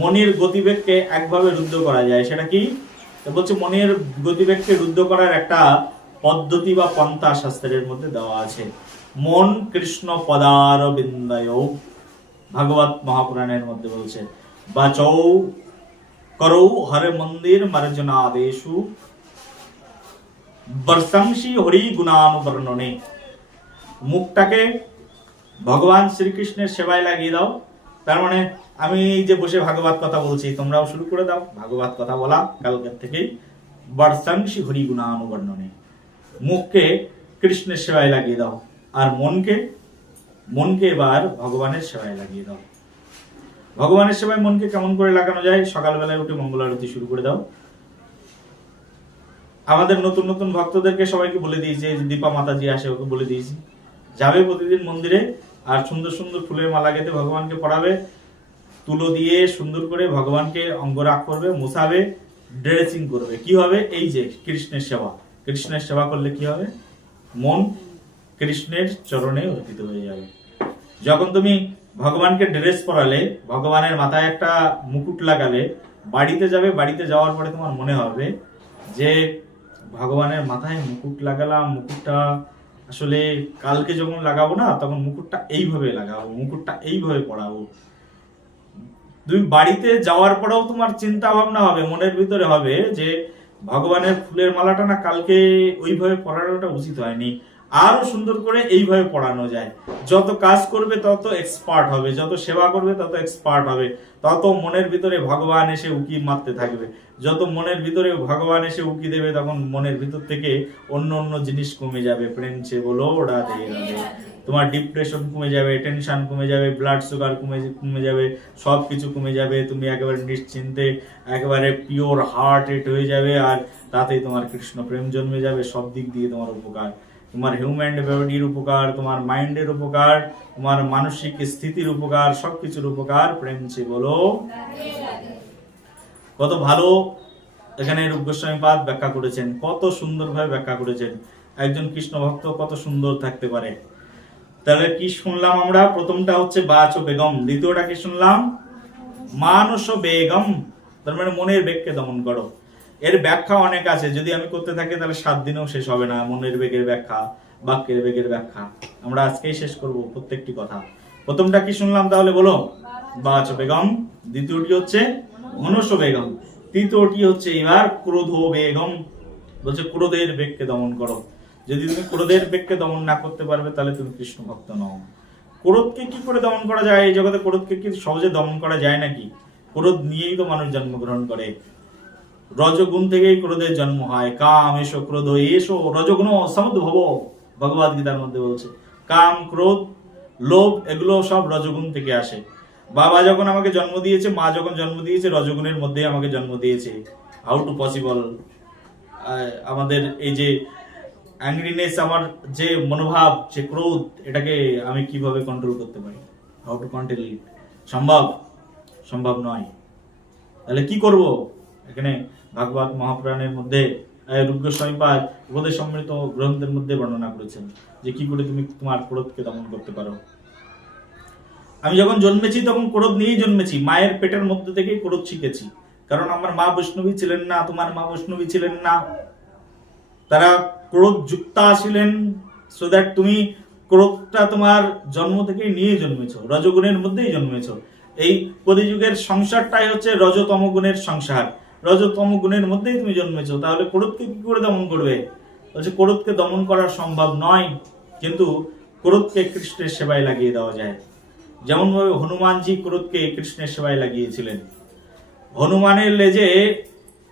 মনের গতিবেগকে একভাবে রুদ্ধ করা যায়। সেটা কি? বলছে মনের গতিবেগকে রুদ্ধ করার একটা পদ্ধতি বা পন্থা শাস্ত্রের মধ্যে দেওয়া আছে। মন কৃষ্ণ পদার বিন্দয়, ভাগবত মহাপুরাণের মধ্যে বলছে, বাচৌ করৌ হরে মন্দির মার্জনাদেশু বর্ষংশী হরি গুণানুবর্ণনে। মুখটাকে ভগবান শ্রীকৃষ্ণের সেবায় লাগিয়ে দাও। তার মানে আমি যে বসে ভাগবত কথা বলছি, তোমরাও শুরু করে দাও ভাগবত কথা বলা কালকের থেকেই। বর্ষংশী হরি গুণানুবর্ণনে, মুখকে কৃষ্ণের সেবায় লাগিয়ে দাও, আর মনকে এবার ভগবানের সেবায় লাগিয়ে দাও। ভগবানের সেবায় মনকে কেমন করে লাগানো যায়? সকালবেলায় উঠে মঙ্গল আরতি শুরু করে দাও। আমাদের নতুন নতুন ভক্তদেরকে সবাইকে বলে দিয়েছি, দীপা মাতাজি আসে, ওকে বলে দিয়েছি, যাবে প্রতিদিন মন্দিরে আর সুন্দর সুন্দর ফুলের মালা গেঁথে ভগবানকে পড়াবে, তুলো দিয়ে সুন্দর করে ভগবানকে অঙ্গরাগ করবে, মুছাবে, ড্রেসিং করবে। কি হবে? এই যে কৃষ্ণের সেবা। কৃষ্ণের সেবা করলে কি হবে? মন কৃষ্ণের চরণে অর্পিত হয়ে যাবে। যখন তুমি ভগবানকে ড্রেস পরালে, ভগবানের মাথায় একটা মুকুট লাগালে, বাড়িতে যাবে, বাড়িতে যাওয়ার পরে তোমার মনে হবে যে ভগবানের মাথায় মুকুট লাগালাম, মুকুটটা আসলে কালকে যখন লাগাবো না তখন মুকুটটা এইভাবে লাগাবো, মুকুটটা এইভাবে পরাবো। তুমি বাড়িতে যাওয়ার পরেও তোমার চিন্তা ভাবনা হবে, মনের ভিতরে হবে যে ভগবানের ফুলের মালাটা না কালকে ওইভাবে পরানোটা উচিত হয়নি, আরো সুন্দর করে এইভাবে পড়ানো যায়। যত কাজ করবে তত এক্সপার্ট হবে, যত সেবা করবে তত এক্সপার্ট হবে, তত মনের ভিতরে ভগবান এসে উকি মারতে থাকবে। যত মনের ভিতরে ভগবান এসে উকি দেবে তখন মনের ভিতর থেকে অন্য অন্য জিনিস কমে যাবে। প্রেমছে বলো রাধে রাধে। তোমার ডিপ্রেশন কমে যাবে, টেনশন কমে যাবে, ব্লাড সুগার কমে যাবে, সবকিছু কমে যাবে। তুমি একেবারে নিশ্চিন্তে, একেবারে পিওর হার্ট রেট হয়ে যাবে, আর তাতেই তোমার কৃষ্ণ প্রেম জন্মে যাবে। সব দিক দিয়ে তোমার উপকার, তোমার হিউম্যান বডির উপকার, তোমার মাইন্ডের উপকার, তোমার মানসিক স্থিতির উপকার, সবকিছুর উপকার। প্রেমছে বলো। কত ভালো এখানে রূপ গোস্বামী পাদ ব্যাখ্যা করেছেন, কত সুন্দরভাবে ব্যাখ্যা করেছেন। একজন কৃষ্ণ ভক্ত কত সুন্দর থাকতে পারে। তাহলে কি শুনলাম আমরা? প্রথমটা হচ্ছে বাচ বেগম, দ্বিতীয়টা কি শুনলাম? মানস বেগম, তার মানে মনের বেগকে দমন করো। এর ব্যাখ্যা অনেক আছে, যদি আমি করতে থাকি তাহলে 7 দিনেও শেষ হবে না। মনের বেগের ব্যাখ্যা, বাক্যের বেগের ব্যাখ্যা আমরা আজকেই শেষ করব প্রত্যেকটি কথা। প্রথমটা কি শুনলাম তাহলে বলো? বাচ বেগম। দ্বিতীয়টি হচ্ছে মনস বেগম। তৃতীয়টি হচ্ছে এবার ক্রোধ বেগম, বলছে ক্রোধের বেগকে দমন করো। যদি তুমি ক্রোধের বেগকে দমন না করতে পারবে তাহলে তুমি কৃষ্ণ ভক্ত নও। ক্রোধকে কি করে দমন করা যায়? এই জগতে ক্রোধকে কি সহজে দমন করা যায় নাকি? ক্রোধ নিয়েই তো মানুষ জন্মগ্রহণ করে। রজগুণ থেকেই ক্রোধের জন্ম হয়। কাম এসো ক্রোধ এসো রজগুণ সমুদ্ভব, ভগবদ গীতার মধ্যে বলছে। কাম, ক্রোধ, লোভ এগুলো সব রজগুণ থেকে আসে। বাবা যখন আমাকে জন্ম দিয়েছে, মা যখন জন্ম দিয়েছে, রজগুণের মধ্যে আমাকে জন্ম দিয়েছে। How to possible? আমাদের এই যে অ্যাংরিনেস, আমার যে মনোভাব, যে ক্রোধ, এটাকে আমি কিভাবে কন্ট্রোল করতে পারি? How to control it? সম্ভব নয়। তাহলে কি করব? এখানে ভাগবত মহাপুরাণের মধ্যে রুদ্র গোস্বামীপাদ উপদেশ সমৃত গ্রন্থের মধ্যে বর্ণনা করেছেন যে কি করে তুমি তোমার ক্রোধকে দমন করতে পারো। আমি যখন জন্মেছি তখন ক্রোধ নিয়েই জন্মেছি, মায়ের পেটের মধ্যে থেকেই ক্রোধ শিখেছি, কারণ আমার মা বৈষ্ণবী ছিলেন না, তোমার মা বৈষ্ণবী ছিলেন না, তারা ক্রোধ যুক্তা ছিলেন, সো দ্যাট তুমি ক্রোধটা তোমার জন্ম থেকেই নিয়ে জন্মেছো, রজগুণের মধ্যেই জন্মেছো। এই কলিযুগের সংসারটাই হচ্ছে রজতম গুণের সংসার, রজতম গুণের মধ্যেই তুমি জন্মেছো, তাহলে ক্রোধকে কি করে দমন করবে? বলছে ক্রোধকে দমন করা সম্ভব নয়, কিন্তু ক্রোধকে কৃষ্ণের সেবায় লাগিয়ে দেওয়া যায়। যেমন ভাবে হনুমানজি ক্রোধকে কৃষ্ণের সেবায় লাগিয়েছিলেন, হনুমানের লেজে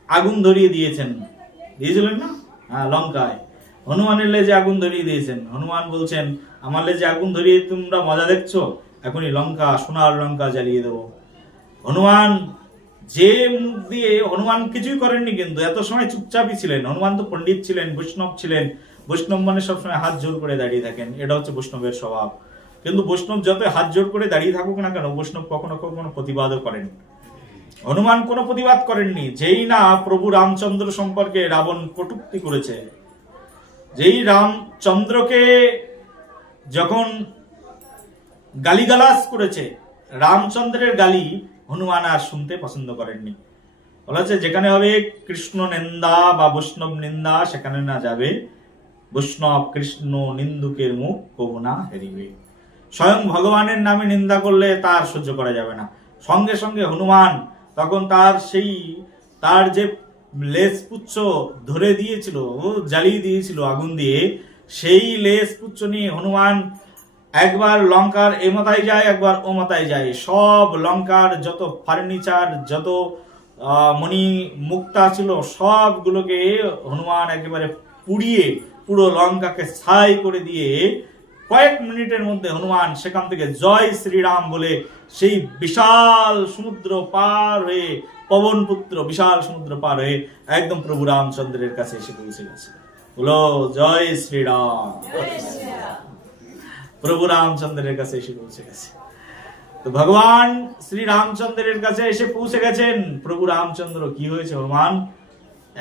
আগুন ধরিয়ে দিয়েছেন, দিয়েছিলেন না? হ্যাঁ, লঙ্কায় হনুমানের লেজে আগুন ধরিয়ে দিয়েছেন। হনুমান বলছেন আমার লেজে আগুন ধরিয়ে তোমরা মজা দেখছো, এখনই লঙ্কা, সোনার লঙ্কা জ্বালিয়ে দেবো। হনুমান যে মুখ দিয়ে, হনুমান কিছুই করেননি, কিন্তু এত সময় চুপচাপই ছিলেন। হনুমান তো পণ্ডিত ছিলেন, বৈষ্ণব ছিলেন, বৈষ্ণব মানে সবসময় হাত জোর করে দাঁড়িয়ে থাকেন, এটা হচ্ছে বৈষ্ণবের স্বভাব। কিন্তু বৈষ্ণব যত হাত জোর করে দাঁড়িয়ে থাকুক না কেন, বৈষ্ণব কখনো কখনো প্রতিবাদও করেন। হনুমান কোনো প্রতিবাদ করেননি। যেই না প্রভু রামচন্দ্র সম্পর্কে রাবণ কটূক্তি করেছে, যেই রামচন্দ্রকে যখন গালিগালাজ করেছে, রামচন্দ্রের গালি হনুমান আর শুনতে পছন্দ করেননি। বলা হচ্ছে যেখানে হবে কৃষ্ণ নিন্দা বা বৈষ্ণব নিন্দা, সেখানে না যাবে, বৈষ্ণব কৃষ্ণ নিন্দুকের মুখ কবু না হেরিবে। স্বয়ং ভগবানের নামে নিন্দা করলে তার সহ্য করা যাবে না। সঙ্গে সঙ্গে হনুমান তখন তার যে লেজ পুচ্ছ ধরে দিয়েছিল, জ্বালিয়ে দিয়েছিল আগুন দিয়ে, সেই লেজ পুচ্ছ নিয়ে হনুমান একবার লঙ্কার এ মাথায় যায়, একবার ও মাথায় যায়, সব লঙ্কার যত ফার্নিচার, যত মণি মুক্তা ছিল, সবগুলোকে হনুমান একেবারে পুড়িয়ে পুরো লঙ্কাকে ছাই করে দিয়ে কয়েক মিনিটের মধ্যে হনুমান সেখান থেকে জয় শ্রীরাম বলে সেই বিশাল সমুদ্র পার হয়ে, পবন পুত্র বিশাল সমুদ্র পার হয়ে একদম প্রভু রামচন্দ্রের কাছে এসে পৌঁছে গেছে। বলো জয় শ্রীরাম। প্রভু রামচন্দ্রের কাছে এসে পৌঁছে গেছে। তো ভগবান শ্রী রামচন্দ্রের কাছে এসে পৌঁছে গেছেন। প্রভু রামচন্দ্র কি হয়েছে হনুমান,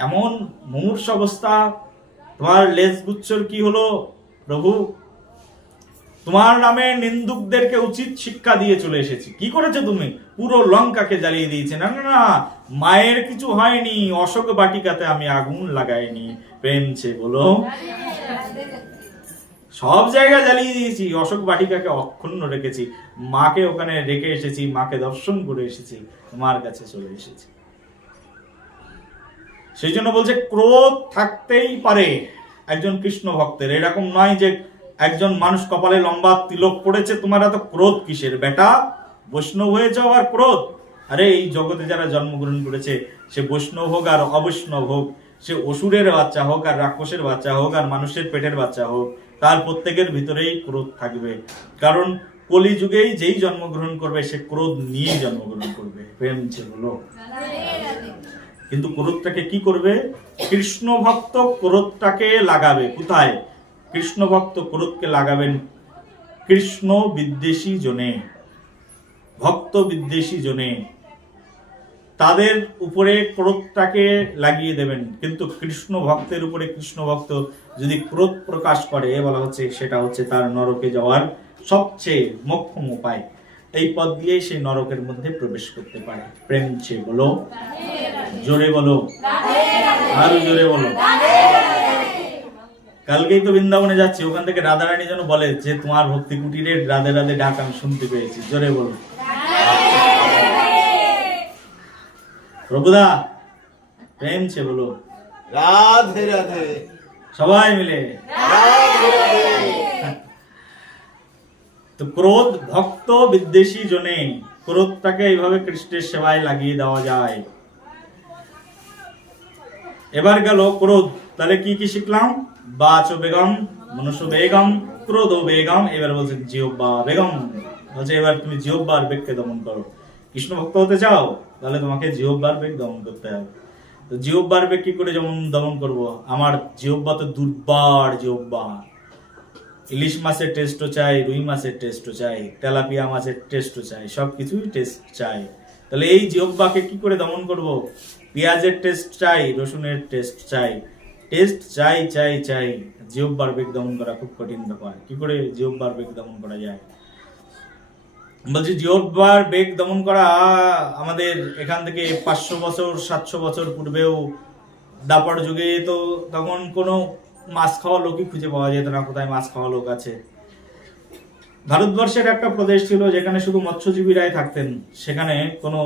এমন মুমূর্ষ অবস্থা, তোমার লেজ গুচ্ছর কি হলো? প্রভু তোমার নামে নিন্দুকদেরকে উচিত শিক্ষা দিয়ে চলে এসেছি। কি করেছে তুমি? পুরো লঙ্কাকে জ্বালিয়ে দিয়েছে। না না না, মায়ের কিছু হয়নি, অশোক বাটিকাতে আমি আগুন লাগাইনি। প্রেমছে বলো, সব জায়গায় জ্বালিয়ে দিয়েছি, অশোক বাটিকাকে অক্ষুণ্ণ রেখেছি, মাকে ওখানে রেখে এসেছি, মাকে দর্শন করে এসেছি, তোমার কাছে চলে এসেছি। সেই জন্য বলছে ক্রোধ থাকতেই পারে একজন কৃষ্ণ ভক্তের, এরকম নয় যে একজন মানুষ কপালে লম্বা তিলক পড়েছে তোমার এত ক্রোধ কিসের বেটা, বৈষ্ণব হয়ে যাও আর ক্রোধ? আরে এই জগতে যারা জন্মগ্রহণ করেছে, সে বৈষ্ণব হোক আর অবৈষ্ণব হোক, সে অসুরের বাচ্চা হোক আর রাক্ষসের বাচ্চা হোক আর মানুষের পেটের বাচ্চা হোক, তার প্রত্যেকের ভিতরেই ক্রোধ থাকবে। কারণ কলিযুগেই যেই জন্মগ্রহণ করবে সে ক্রোধ নিয়েই জন্মগ্রহণ করবে। প্রেম যে হলো, কিন্তু ক্রোধটাকে কি করবে? কৃষ্ণ ভক্ত ক্রোধটাকে লাগাবে কোথায়? কৃষ্ণ ভক্ত ক্রোধকে লাগাবেন কৃষ্ণ বিদ্বেষী জনে, ভক্ত বিদ্বেষী জনে, তাদের উপরে ক্রোধটাকে লাগিয়ে দেবেন। কিন্তু কৃষ্ণ ভক্তের উপরে কৃষ্ণ ভক্ত যদি ক্রোধ প্রকাশ করে, বলা হচ্ছে সেটা হচ্ছে তার নরকে যাওয়ার সবচেয়ে মোক্ষম উপায়। এই পথ দিয়ে সে নরকের মধ্যে প্রবেশ করতে পারে। প্রেম ছে বলো, জোরে বলো, আরো জোরে বলো। কালকেই তো বৃন্দাবনে যাচ্ছি, ওখান থেকে রাধারানী যেন বলে যে তোমার ভক্তি কুটিরের রাধে রাধে ডাক আমি শুনতে পেয়েছি। জোরে বলো। প্রভুদা প্রেম ছে বলো, রাধে রাধে। সবাই মিলে। তো ক্রোধ ভক্ত বিদ্বেষী জনে, ক্রোধটাকে এইভাবে কৃষ্ণের সেবায় লাগিয়ে দেওয়া যায়। এবার গেল ক্রোধ, তাহলে কি কি শিখলাম? বাচ বেগম, মনুষ্য বেগম, ক্রোধ বেগম। এবার বলছে জিহ্বা বেগম, বলছে এবার তুমি জিহ্বার বেগকে দমন করো। কৃষ্ণ ভক্ত হতে চাও, তাহলে তোমাকে জিহ্বার বেগ দমন করতে হবে। তো জিহ্বার বেগ কি করে যেমন দমন করব? আমার জিহ্বা তো দুর্বার জিহ্বা, ইলিশ মাছের টেস্টও চাই, রুই মাছের টেস্টও চাই, তেলাপিয়া মাছের টেস্টও চাই, সবকিছুই টেস্ট চাই। তাহলে এই জিহ্বাকে কি করে দমন করব? পেঁয়াজের টেস্ট চাই, রসুনের টেস্ট চাই, টেস্ট চাই চাই চাই। জিহ্বার বেগ দমন করা খুব কঠিন ব্যাপার। কি করে জিহ্বার বেগ দমন করা যায়? বলছি জিহ্বার বেগ দমন করা আমাদের এখান থেকে 500 বছর 700 বছর পূর্বেও দাপর যুগে তো তখন কোনো মাছ খাওয়া লোকই খুঁজে পাওয়া যেত না। কোথায় মাছ খাওয়া লোক আছে? ভারতবর্ষের একটা প্রদেশ ছিল যেখানে শুধু মৎস্যজীবীরাই থাকতেন। সেখানে কোনো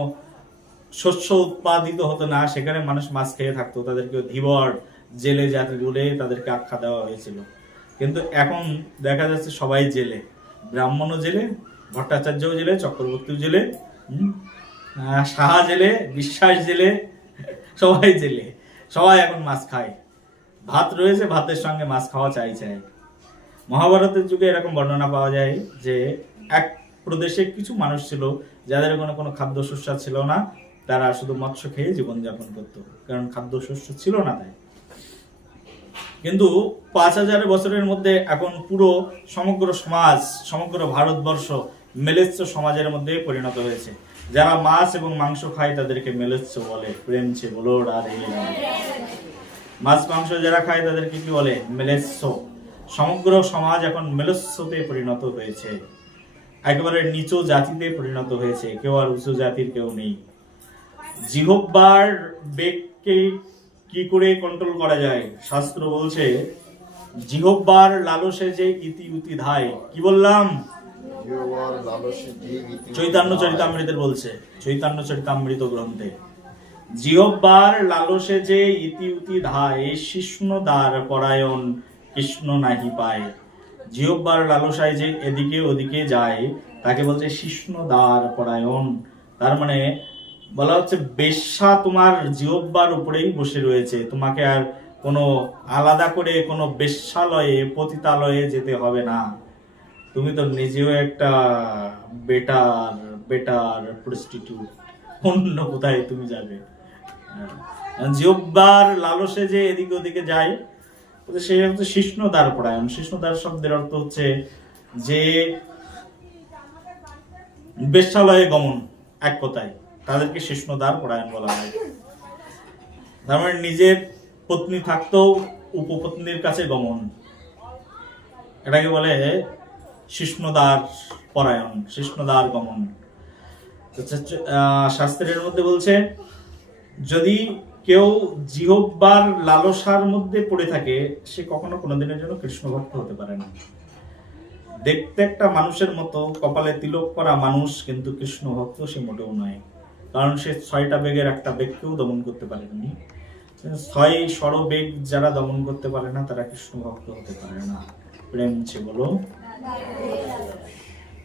শস্য উৎপাদিত হতো না, সেখানে মানুষ মাছ খেয়ে থাকতো। তাদেরকে ধীবর জেলে জাতি বলে তাদেরকে আখ্যা দেওয়া হয়েছিল। কিন্তু এখন দেখা যাচ্ছে সবাই জেলে, ব্রাহ্মণও জেলে, ভট্টাচার্যও জেলে, চক্রবর্তীও জেলে, সাহা জেলে, বিশ্বাস জেলে, সবাই জেলে। সবাই এখন মাছ খায়। ভাত রয়েছে, ভাতের সঙ্গে মাছ খাওয়া চাই চাই। মহাভারতের যুগে এরকম বর্ণনা পাওয়া যায় যে এক প্রদেশে কিছু মানুষ ছিল যাদের কোনো খাদ্য শস্য ছিল না। তারা শুধু মৎস্য খেয়ে জীবনযাপন করত, কারণ খাদ্য শস্য ছিল না তাই। কিন্তু 5000 বছরের মধ্যে এখন পুরো সমগ্র সমাজ, সমগ্র ভারতবর্ষ মেলেচ্ছ সমাজের মধ্যে পরিণত হয়েছে। যারা মাছ এবং মাংস খায় তাদেরকে মেলেচ্ছ বলে। প্রেমছে বলো রাধে রাধে। মাছ মাংস যারা খায় তাদেরকে কি বলে? মেলেচ্ছ। সমগ্র সমাজ এখন মেলেচ্ছতে পরিণত হয়েছে, একেবারে নিচু জাতিতে পরিণত হয়েছে। কেউ আর উঁচু জাতির কেউ নেই। জিহ্বার বেগকে কি করে কন্ট্রোল করা যায়? শাস্ত্র বলছে জিহ্বার লালসে যে ইতি উতি ধায়। কি বললাম? চৈতন্য চরিতামৃতের বলছে, চৈতন্য চরিতামৃত গ্রন্থে, জিহ্বার লালসে যে ইতি উতি ধায়, শিষ্ণ দ্বার পরায়ণ কৃষ্ণ নাহি পায়। জিহ্বার লালসায় যে এদিকে ওদিকে যায় তাকে বলছে শিষ্ণ দ্বার পরায়ণ। তার মানে বলা হচ্ছে বেশ্যা তোমার জিহ্বার উপরেই বসে রয়েছে। তোমাকে আর কোনো আলাদা করে কোনো বেশ্যালয়ে পতিতালয়ে যেতে হবে না। তুমি তো নিজেও একটা বেটার প্রস্টিটিউট, অন্য কোথায় তুমি যাবে? জিহ্বার লালসে যে এদিকে ওদিকে যায় সে হচ্ছে শিষ্ণদ্বার পরায়ণ। শিষ্ণদ্বার শব্দের অর্থ হচ্ছে যে বেশ্যালয়ে গমন, এক কথায় তাদেরকে শিষ্ণদ্বার পরায়ণ বলা হয়। তার মানে নিজের পত্নী থাকতেও উপপত্নীর কাছে গমন, এটাকে বলে শিষ্ণদ্বার পরায়ণ, শিষ্ণদ্বার গমন। শাস্ত্রের মধ্যে বলছে যদি কেউ জিহ্বার লালসার মধ্যে পড়ে থাকে সে কখনো কোনোদিনের জন্য কৃষ্ণ ভক্ত হতে পারে না। দেখতে একটা মানুষের মতো, কপালে তিলক করা মানুষ, কিন্তু কৃষ্ণ ভক্ত সে মোটেও নয়। কারণ সে 6টা বেগের একটা বেগকেও দমন করতে পারেনি। 6 ষড়বেগ যারা দমন করতে পারে না তারা কৃষ্ণ ভক্ত হতে পারে না। প্রেমছে বলো।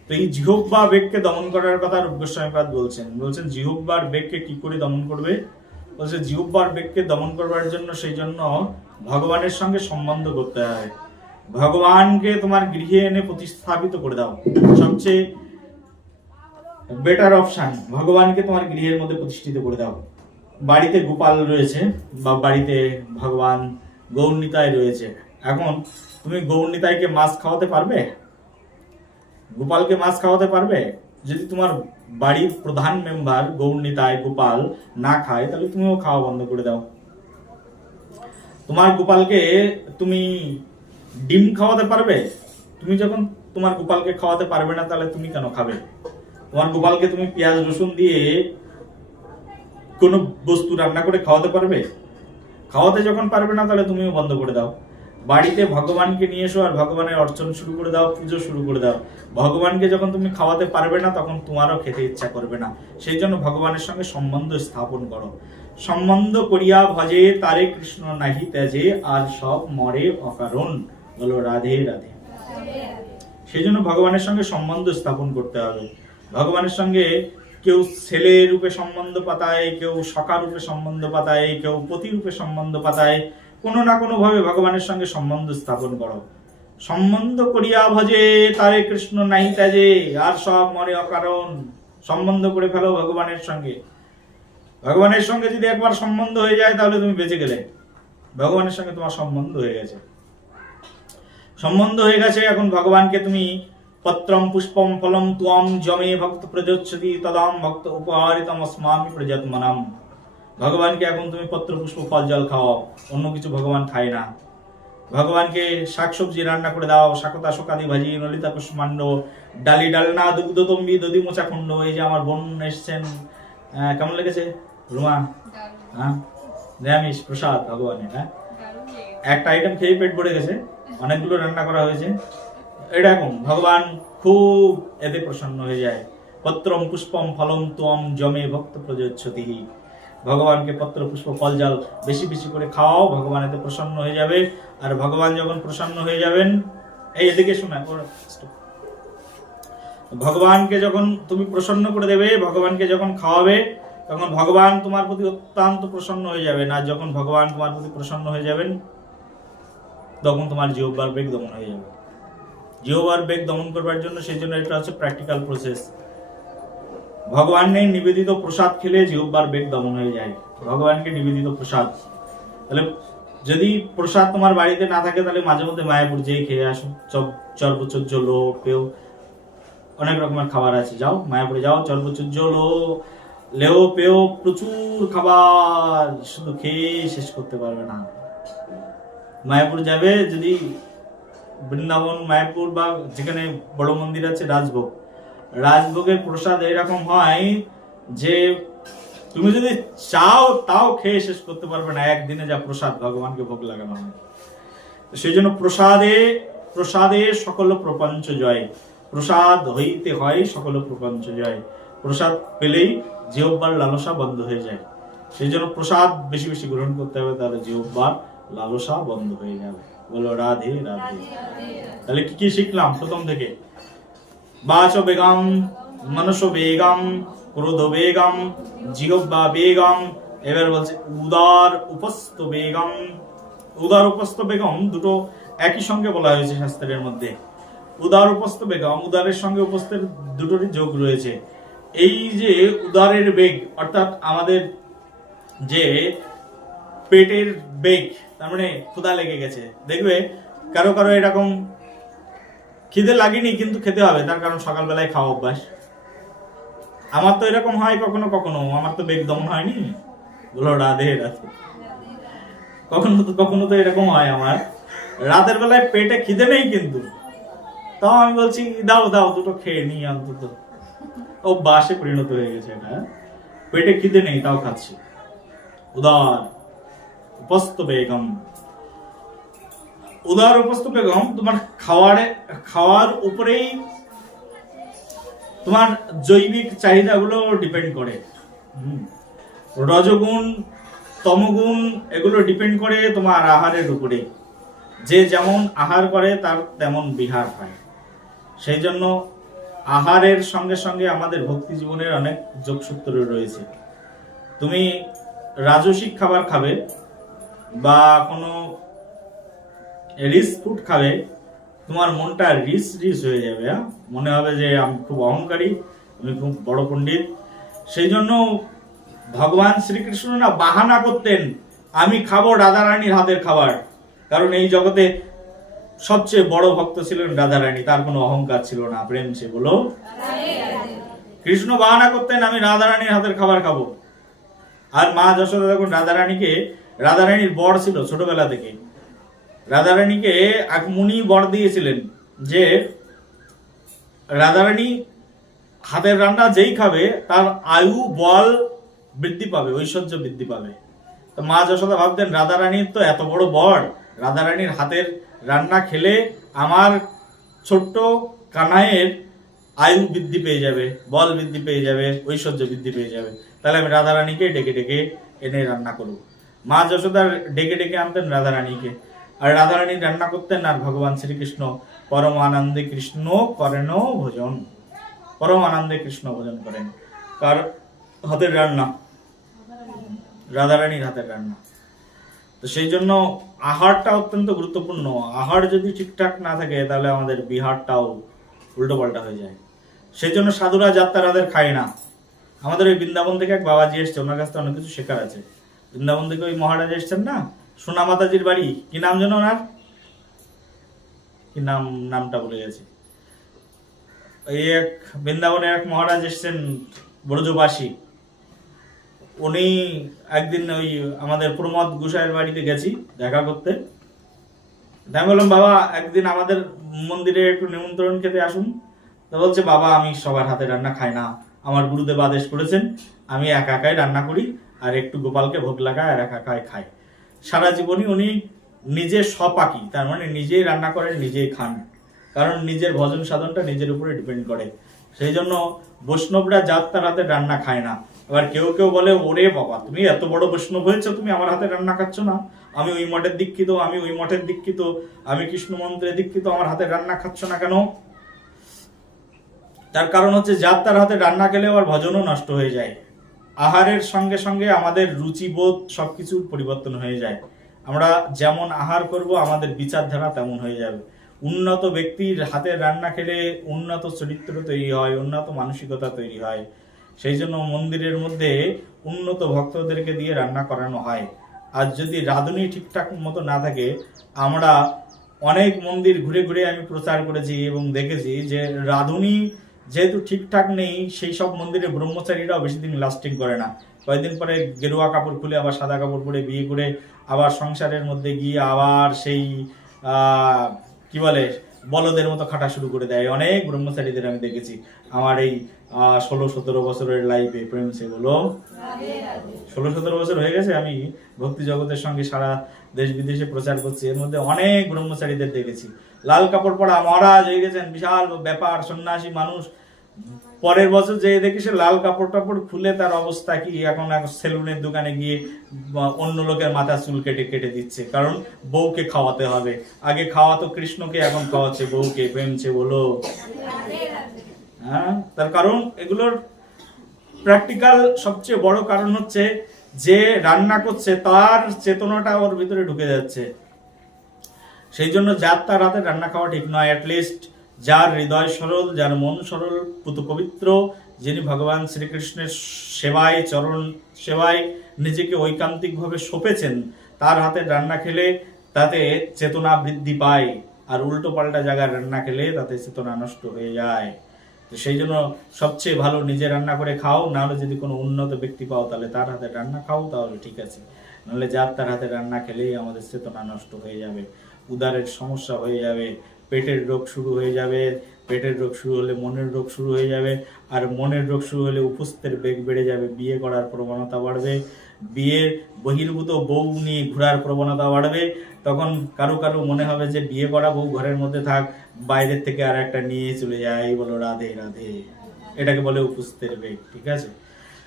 তো এই জিহ্বা বেগকে দমন করার কথা রূপ গোস্বামীপাদ বলছেন জিহ্বার বেগকে কি করে দমন করবে? বলছে জিহ্বার বেগকে দমন করবার জন্য সেই জন্য ভগবানের সঙ্গে সম্বন্ধ করতে হয়। ভগবানকে তোমার গৃহে এনে প্রতিস্থাপিত করে দাও, সবচেয়ে বেটার অপশন। ভগবানকে তোমার গৃহের মধ্যে প্রতিষ্ঠিত করে দাও। বাড়িতে গোপাল রয়েছে বা বাড়িতে ভগবান গৌরনিতাই রয়েছে। এখন তুমি গৌরনিতাইকে মাছ খাওয়াতে পারবে? গোপালকে মাছ খাওয়াতে পারবে? যদি তোমার বাড়ির প্রধান মেম্বার গৌরনিতাই গোপাল না খায় তাহলে তুমিও খাওয়া বন্ধ করে দাও। তোমার গোপালকে তুমি ডিম খাওয়াতে পারবে? তুমি যখন তোমার গোপালকে খাওয়াতে পারবে না তাহলে তুমি কেন খাবে? তোমার গোপালকে তুমি পেঁয়াজ রসুন দিয়ে কোনো বস্তু রান্না করে খাওয়াতে পারবে? খাওয়াতে যখন পারবে না তাহলে তুমিও বন্ধ করে দাও। বাড়িতে ভগবানকে নিয়ে এসো আর ভগবানের অর্চন শুরু করে দাও, পুজো শুরু করে দাও। ভগবানকে যখন তুমি খাওয়াতে পারবে না তখন তোমারও খেতে ইচ্ছা করবে না। সেই জন্য ভগবানের সঙ্গে সম্বন্ধ স্থাপন করো। সম্বন্ধ করিয়া ভজে তারে কৃষ্ণ নাহি ত্যাজে, আর সব মরে অকারণ। বলো রাধে রাধে। সেই জন্য ভগবানের সঙ্গে সম্বন্ধ স্থাপন করতে হবে। ভগবানের সঙ্গে কেউ ছেলে রূপে সম্বন্ধ পাতায়, কেউ সখা রূপে সম্বন্ধ পাতায়, কেউ পতি রূপে সম্বন্ধ পাতায়। কোনো না কোনো ভাবে ভগবানের সঙ্গে সম্বন্ধ স্থাপন করো। সম্বন্ধ করিয়া ভজে তারে কৃষ্ণ নাহি ত্যাজে, আর সব মরে অকারণ। সম্বন্ধ করে ফেলো ভগবানের সঙ্গে। ভগবানের সঙ্গে যদি একবার সম্বন্ধ হয়ে যায় তাহলে তুমি বেঁচে গেলে। ভগবানের সঙ্গে তোমার সম্বন্ধ হয়ে গেছে, সম্বন্ধ হয়ে গেছে। এখন ভগবানকে তুমি পত্রম পুষ্পম ফলম ত্বম যমে ভক্ত প্রযোচ্যতি তদাম ভক্ত উপহারিতম অস্মামি প্রযত্মনাম। ভগবানকে এখন তুমি পত্র পুষ্প ফল জল খাওয়াও, অন্য কিছু ভগবান খায় না। ভগবানকে শাকসবজি রান্না করে দাও, শাকতা শোকাদি ভাজি, ললিতা কুষ্মাণ্ড, ডালি ডালনা, দুগ্ধ তম্বি, দধি মোচা খণ্ড। এই যে আমার বোন এসছেন, কেমন লেগেছে রুমা? হ্যাঁ, নিরামিষ প্রসাদ ভগবানের। হ্যাঁ, একটা আইটেম খেয়ে পেট ভরে গেছে, অনেকগুলো রান্না করা হয়েছে। এরকম ভগবান খুব এতে প্রসন্ন হয়ে যায়। পত্রম পুষ্পম ফলম ত্বম জমে ভক্ত প্রযোচ্ছতি। ভগবানকে পত্র পুষ্প ফল জল বেশি বেশি করে খাওয়াও, ভগবান এতে প্রসন্ন হয়ে যাবে। আর ভগবান যখন প্রসন্ন হয়ে যাবেন, এই এদিকে শোনা, ভগবানকে যখন তুমি প্রসন্ন করে দেবে, ভগবানকে যখন খাওয়াবে, তখন ভগবান তোমার প্রতি অত্যন্ত প্রসন্ন হয়ে যাবেন। আর যখন ভগবান তোমার প্রতি প্রসন্ন হয়ে যাবেন, তখন তোমার জিহ্বার বেগ দমন হয়ে যাবে। জিহ্বার বেগ দমন করবার জন্য, সেই জন্য এটা হচ্ছে প্র্যাকটিক্যাল প্রসেস। ভগবানের নিবেদিত প্রসাদ খেলে জিহ্বার বেগ দমন হয়ে যায়। ভগবানকে নিবেদিত প্রসাদ, তাহলে যদি প্রসাদ তোমার বাড়িতে না থাকে, তাহলে মাঝে মধ্যে মায়াপুর যেয়ে খেয়ে আসো। চর্বচর্য লো পেও, অনেক রকমের খাবার আছে, যাও মায়াপুরে যাও, চর্বচর্য লো লেও পেও, প্রচুর খাবার, শুধু খেয়ে শেষ করতে পারবে না। মায়াপুর যাবে যদি, বৃন্দাবন মায়াপুর বা যেখানে বড় মন্দির আছে, রাজভোগের প্রসাদ এরকম হয় যে তুমি যদি চাও তাও খেয়ে শেষ করতে পারবে না, একদিনে যা প্রসাদ ভগবানকে ভোগ লাগানো হয়। সেই জন্য প্রসাদে সকল প্রপঞ্চ জয়, প্রসাদ হইতে হয় সকল প্রপঞ্চ জয়। প্রসাদ পেলেই জিহ্বার লালসা বন্ধ হয়ে যায়। সেই জন্য প্রসাদ বেশি বেশি গ্রহণ করতে হবে, তাহলে জিহ্বার লালসা বন্ধ হয়ে যাবে। বলো রাধে রাধে। তাহলে কি কি শিখলাম প্রথম থেকে? বাচ বেগম, মনস বেগম, ক্রোধ বেগম, জিহ্বা বেগম। এবার বলছে উদার উপস্থ বেগম। উদার উপস্থ বেগম দুটো একই সঙ্গে বলা হয়েছে শাস্ত্রের মধ্যে। উদার উপস্থ বেগম, উদারের সঙ্গে উপস্থের দুটোরই যোগ রয়েছে। এই যে উদারের বেগ, অর্থাৎ আমাদের যে পেটের বেগ, তার মানে ক্ষুধা লেগে গেছে। দেখবে কারো কারো এরকম খিদে লাগেনি কিন্তু খেতে হবে, তার কারণ সকালবেলায় খাওয়া অভ্যাস। আমার তো এরকম হয় কখনো কখনো, আমার তো বেগ দমন হয়নি। বলো রাধে রাধে। কখনো তো এরকম হয় আমার, রাতের বেলায় পেটে খিদে নেই কিন্তু তাও আমি বলছি দাও দাও দুটো খেয়ে নি অন্তত। অভ্যাসে পরিণত হয়ে গেছে এটা। পেটে খিদে নেই তাও খাচ্ছি। উদার উপস্থ বেগম। উদার উপস্থ বেগম তোমার খাওয়ার উপরেই তোমার জৈবিক চাহিদাগুলো ডিপেন্ড করে। রজগুণ তমগুণ এগুলো ডিপেন্ড করে তোমার আহারের উপরে। যে যেমন আহার করে তার তেমন বিহার হয়। সেই জন্য আহারের সঙ্গে সঙ্গে আমাদের ভক্তি জীবনের অনেক যোগসূত্র রয়েছে। তুমি রাজসিক খাবার খাবে বা কোনো রিচ ফুড খাবে, তোমার মনটা রিচ হয়ে যাবে। মনে হবে যে আমি খুব অহংকারী, আমি খুব বড় পণ্ডিত। সেই জন্য ভগবান শ্রীকৃষ্ণ না বাহানা করতেন, আমি খাবো রাধারানীর হাতের খাবার। কারণ এই জগতে সবচেয়ে বড় ভক্ত ছিলেন রাধারানী, তার কোনো অহংকার ছিল না, প্রেম ছিল। বলো কৃষ্ণ বাহানা করতেন, আমি রাধারানীর হাতের খাবার খাবো। আর মা যশোদা যখন রাধারানীর বর ছিল ছোটবেলা থেকে, রাধারানীকে এক মুনি বর দিয়েছিলেন যে রাধারানী হাতের রান্না যেই খাবে তার আয়ু বল বৃদ্ধি পাবে, ঐশ্বর্য বৃদ্ধি পাবে। তো মা যশোদা ভাবতেন রাধারানীর তো এত বড় বর, রাধারানীর হাতের রান্না খেলে আমার ছোট্ট কানাইয়ের আয়ু বৃদ্ধি পেয়ে যাবে, বল বৃদ্ধি পেয়ে যাবে, ঐশ্বর্য বৃদ্ধি পেয়ে যাবে। তাহলে আমি রাধারানীকে ডেকে ডেকে এনে রান্না করব। মা যশোদা ডেকে ডেকে আনতেন রাধারানীকে, আর রাধারানী রান্না করতেন, আর ভগবান শ্রীকৃষ্ণ পরম আনন্দে কৃষ্ণ করেন ভোজন। পরম আনন্দে কৃষ্ণ ভোজন করেন। কার হাতের রান্না? রাধারানীর হাতের রান্না। তো সেই জন্য আহারটা অত্যন্ত গুরুত্বপূর্ণ। আহার যদি ঠিকঠাক না থাকে তাহলে আমাদের বিহারটাও উল্টো পাল্টা হয়ে যায়। সেই জন্য সাধুরা যাত্রাদের খায় না। আমাদের ওই বৃন্দাবন থেকে এক বাবাজি এসছে, ওনার কাছ থেকে অনেক কিছু শেখার আছে। বৃন্দাবন থেকে ওই মহারাজ এসছেন না, সোনা মাতাজির বাড়ি, কি নাম যেন ওনার, কি নামটা বলে গেছে। এই এক বৃন্দাবনে এক মহারাজ এসছেন ব্রজবাসী, উনি একদিন ওই আমাদের প্রমোদ গোসাইয়ের বাড়িতে গেছি দেখা করতে। আমি বললাম বাবা একদিন আমাদের মন্দিরে একটু নিমন্ত্রণ খেতে আসুন। তো বলছে বাবা আমি সবার হাতে রান্না খাই না, আমার গুরুদেব আদেশ করেছেন আমি একা একাই রান্না করি আর একটু গোপালকে ভোগ লাগাই আর একা একাই খাই। সারা জীবনই উনি নিজে স্বপাকি, তার মানে নিজেই রান্না করেন নিজেই খান, কারণ নিজের ভজন সাধনটা নিজের উপরে ডিপেন্ড করে। সেই জন্য বৈষ্ণবরা জাত তার হাতে রান্না খায় না। এবার কেউ কেউ বলে ওরে বাবা তুমি এত বড় বৈষ্ণব হয়েছো, তুমি আমার হাতে রান্না খাচ্ছ না, আমি ওই মঠের দীক্ষিত, আমি ওই মঠের দীক্ষিত, আমি কৃষ্ণ মন্ত্রে দীক্ষিত, আমার হাতে রান্না খাচ্ছ না কেন? তার কারণ হচ্ছে যার তার হাতে রান্না খেলে আবার ভজনও নষ্ট হয়ে যায়। আহারের সঙ্গে সঙ্গে আমাদের রুচিবোধ সবকিছুর পরিবর্তন হয়ে যায়। আমরা যেমন আহার করব আমাদের বিচারধারা তেমন হয়ে যাবে। উন্নত ব্যক্তির হাতে রান্না খেলে উন্নত চরিত্র তৈরি হয়, উন্নত মানসিকতা তৈরি হয়। সেই জন্য মন্দিরের মধ্যে উন্নত ভক্তদেরকে দিয়ে রান্না করানো হয়। আর যদি রাঁধুনি ঠিকঠাক মতো না থাকে, আমরা অনেক মন্দির ঘুরে ঘুরে আমি প্রচার করেছি এবং দেখেছি যে রাঁধুনি যেহেতু ঠিকঠাক নেই, সেই সব মন্দিরে ব্রহ্মচারীরাও বেশি দিন লাস্টিং করে না। কয়েকদিন পরে গেরুয়া কাপড় খুলে আবার সাদা কাপড় পরে বিয়ে করে আবার সংসারের মধ্যে গিয়ে আবার সেই কি বলে বলদের মতো খাটা শুরু করে দেয়। অনেক ব্রহ্মচারীদের আমি দেখেছি আমার এই 16-17 বছরের লাইফে। প্রেম সে বলো 16-17 বছর হয়ে গেছে আমি ভক্তি জগতের সঙ্গে সারা দেশ বিদেশে প্রচার করছি। এর মধ্যে অনেক ব্রহ্মচারীদের দেখেছি লাল কাপড় পরা মহারাজ হয়ে গেছেন, বিশাল ব্যাপার, সন্ন্যাসী মানুষ। পরের বছর যে দেখি সে লাল কাপড় টাপড় খুলে তার অবস্থা কি, এখন সেলুনের দোকানে গিয়ে অন্য লোকের মাথা চুল কেটে কেটে দিচ্ছে, কারণ বউকে খাওয়াতে হবে। আগে খাওয়াতো কৃষ্ণকে, এখন খাওয়াচ্ছে বউকে। প্রেমছে বলো। হ্যাঁ, তার কারণ এগুলোর প্র্যাকটিক্যাল সবচেয়ে বড় কারণ হচ্ছে যে রান্না করছে তার চেতনাটা ওর ভিতরে ঢুকে যাচ্ছে। সেই জন্য যার তার হাতে রান্না খাওয়া ঠিক নয়। অ্যাটলিস্ট যার হৃদয় সরল, যার মন সরল, পুত পবিত্র, যিনি ভগবান শ্রীকৃষ্ণের সেবায়, চরণ সেবায় নিজেকে ঐকান্তিকভাবে সঁপেছেন, তার হাতে রান্না খেলে তাতে চেতনা বৃদ্ধি পায়। আর উল্টো পাল্টা জায়গায় রান্না খেলে তাতে চেতনা নষ্ট হয়ে যায়। তো সেই জন্য সবচেয়ে ভালো নিজে রান্না করে খাও, নাহলে যদি কোনো উন্নত ব্যক্তি পাও তাহলে তার হাতে রান্না খাও, তাহলে ঠিক আছে। নাহলে যার তার হাতে রান্না খেলেই আমাদের চেতনা নষ্ট হয়ে যাবে, উদারের সমস্যা হয়ে যাবে, পেটের রোগ শুরু হয়ে যাবে, পেটের রোগ শুরু হলে মনের রোগ শুরু হয়ে যাবে, আর মনের রোগ শুরু হলে উপস্থের বেগ বেড়ে যাবে, বিয়ে করার প্রবণতা বাড়বে, বিয়ের বহির্ভূত বউ নিয়ে ঘোরার প্রবণতা বাড়বে। তখন কারো কারো মনে হবে যে বিয়ে করা বউ ঘরের মধ্যে থাক, বাইরের থেকে আর একটা নিয়ে চলে যায়, বলো রাধে রাধে, এটাকে বলে উপস্থের বেগ। ঠিক আছে,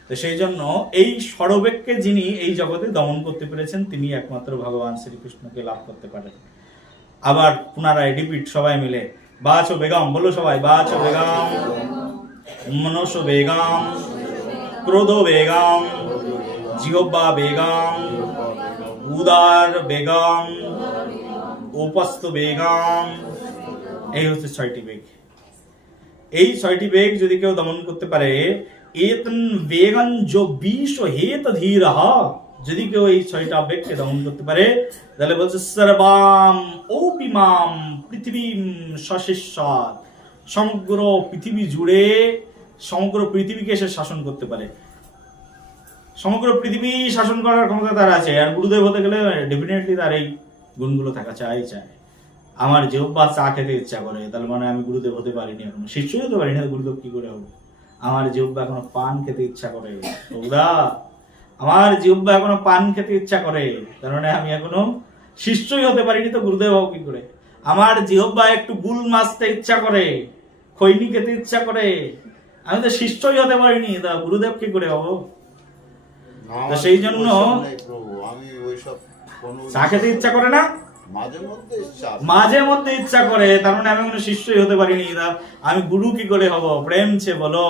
তো সেই জন্য এই ষড়বেগকে যিনি এই জগতে দমন করতে পেরেছেন, তিনি একমাত্র ভগবান শ্রীকৃষ্ণকে লাভ করতে পারেন। আবার পুনরায় রিপিট সবাই মিলে, বাচো বেগম, বলো সবাই, বাচো বেগম, মনসো বেগম, ক্রোধ বেগম, জিহ্বা বেগম, উদার বেগম, উপস্থ বেগম। এই হচ্ছে 6টি বেগ। এই 6টি বেগ যদি কেউ দমন করতে পারে, এতন বেগন जो 20 হেত ধীরহ, যদি কেউ এই 6টা বেগকে দমন করতে পারে, তাহলে বলছে সর্বাম ওপিমাম পৃথিবীম সশিষ্যাৎ, সমগ্র পৃথিবী জুড়ে সমগ্র পৃথিবীকে সে শাসন করতে পারে। সমগ্র পৃথিবী শাসন করার ক্ষমতা তার আছে। আর গুরুদেব হতে গেলে ডেফিনেটলি তার এই গুণগুলো থাকা চাই। আমার জিহ্বা চা খেতে ইচ্ছা করে, তাহলে মানে আমি গুরুদেব হতে পারিনি, এখনো শিষ্যই হতে পারিনি, গুরুদেব কি করে হবো? আমার জিহ্বা এখনো পান খেতে ইচ্ছা করে, আমার জিহ্বা এখনো পান খেতে ইচ্ছা করে, তার মানে আমি এখনো শিষ্যই হতে পারিনি, তো গুরুদেব হবো কি করে? আমার জিহ্বা একটু গুল মাছতে ইচ্ছা করে, খৈনি খেতে ইচ্ছা করে, আমি তো শিষ্যই হতে পারিনি, তা গুরুদেব কি করে হবো? তো সেই জন্য আমি ওইসব চা খেতে ইচ্ছা করে না, মাঝে মধ্যে ইচ্ছা করে, তার মানে আমি কোনো শিষ্যই হতে পারিনি, আমি গুরু কি করে হব? প্রেম ছে বলো।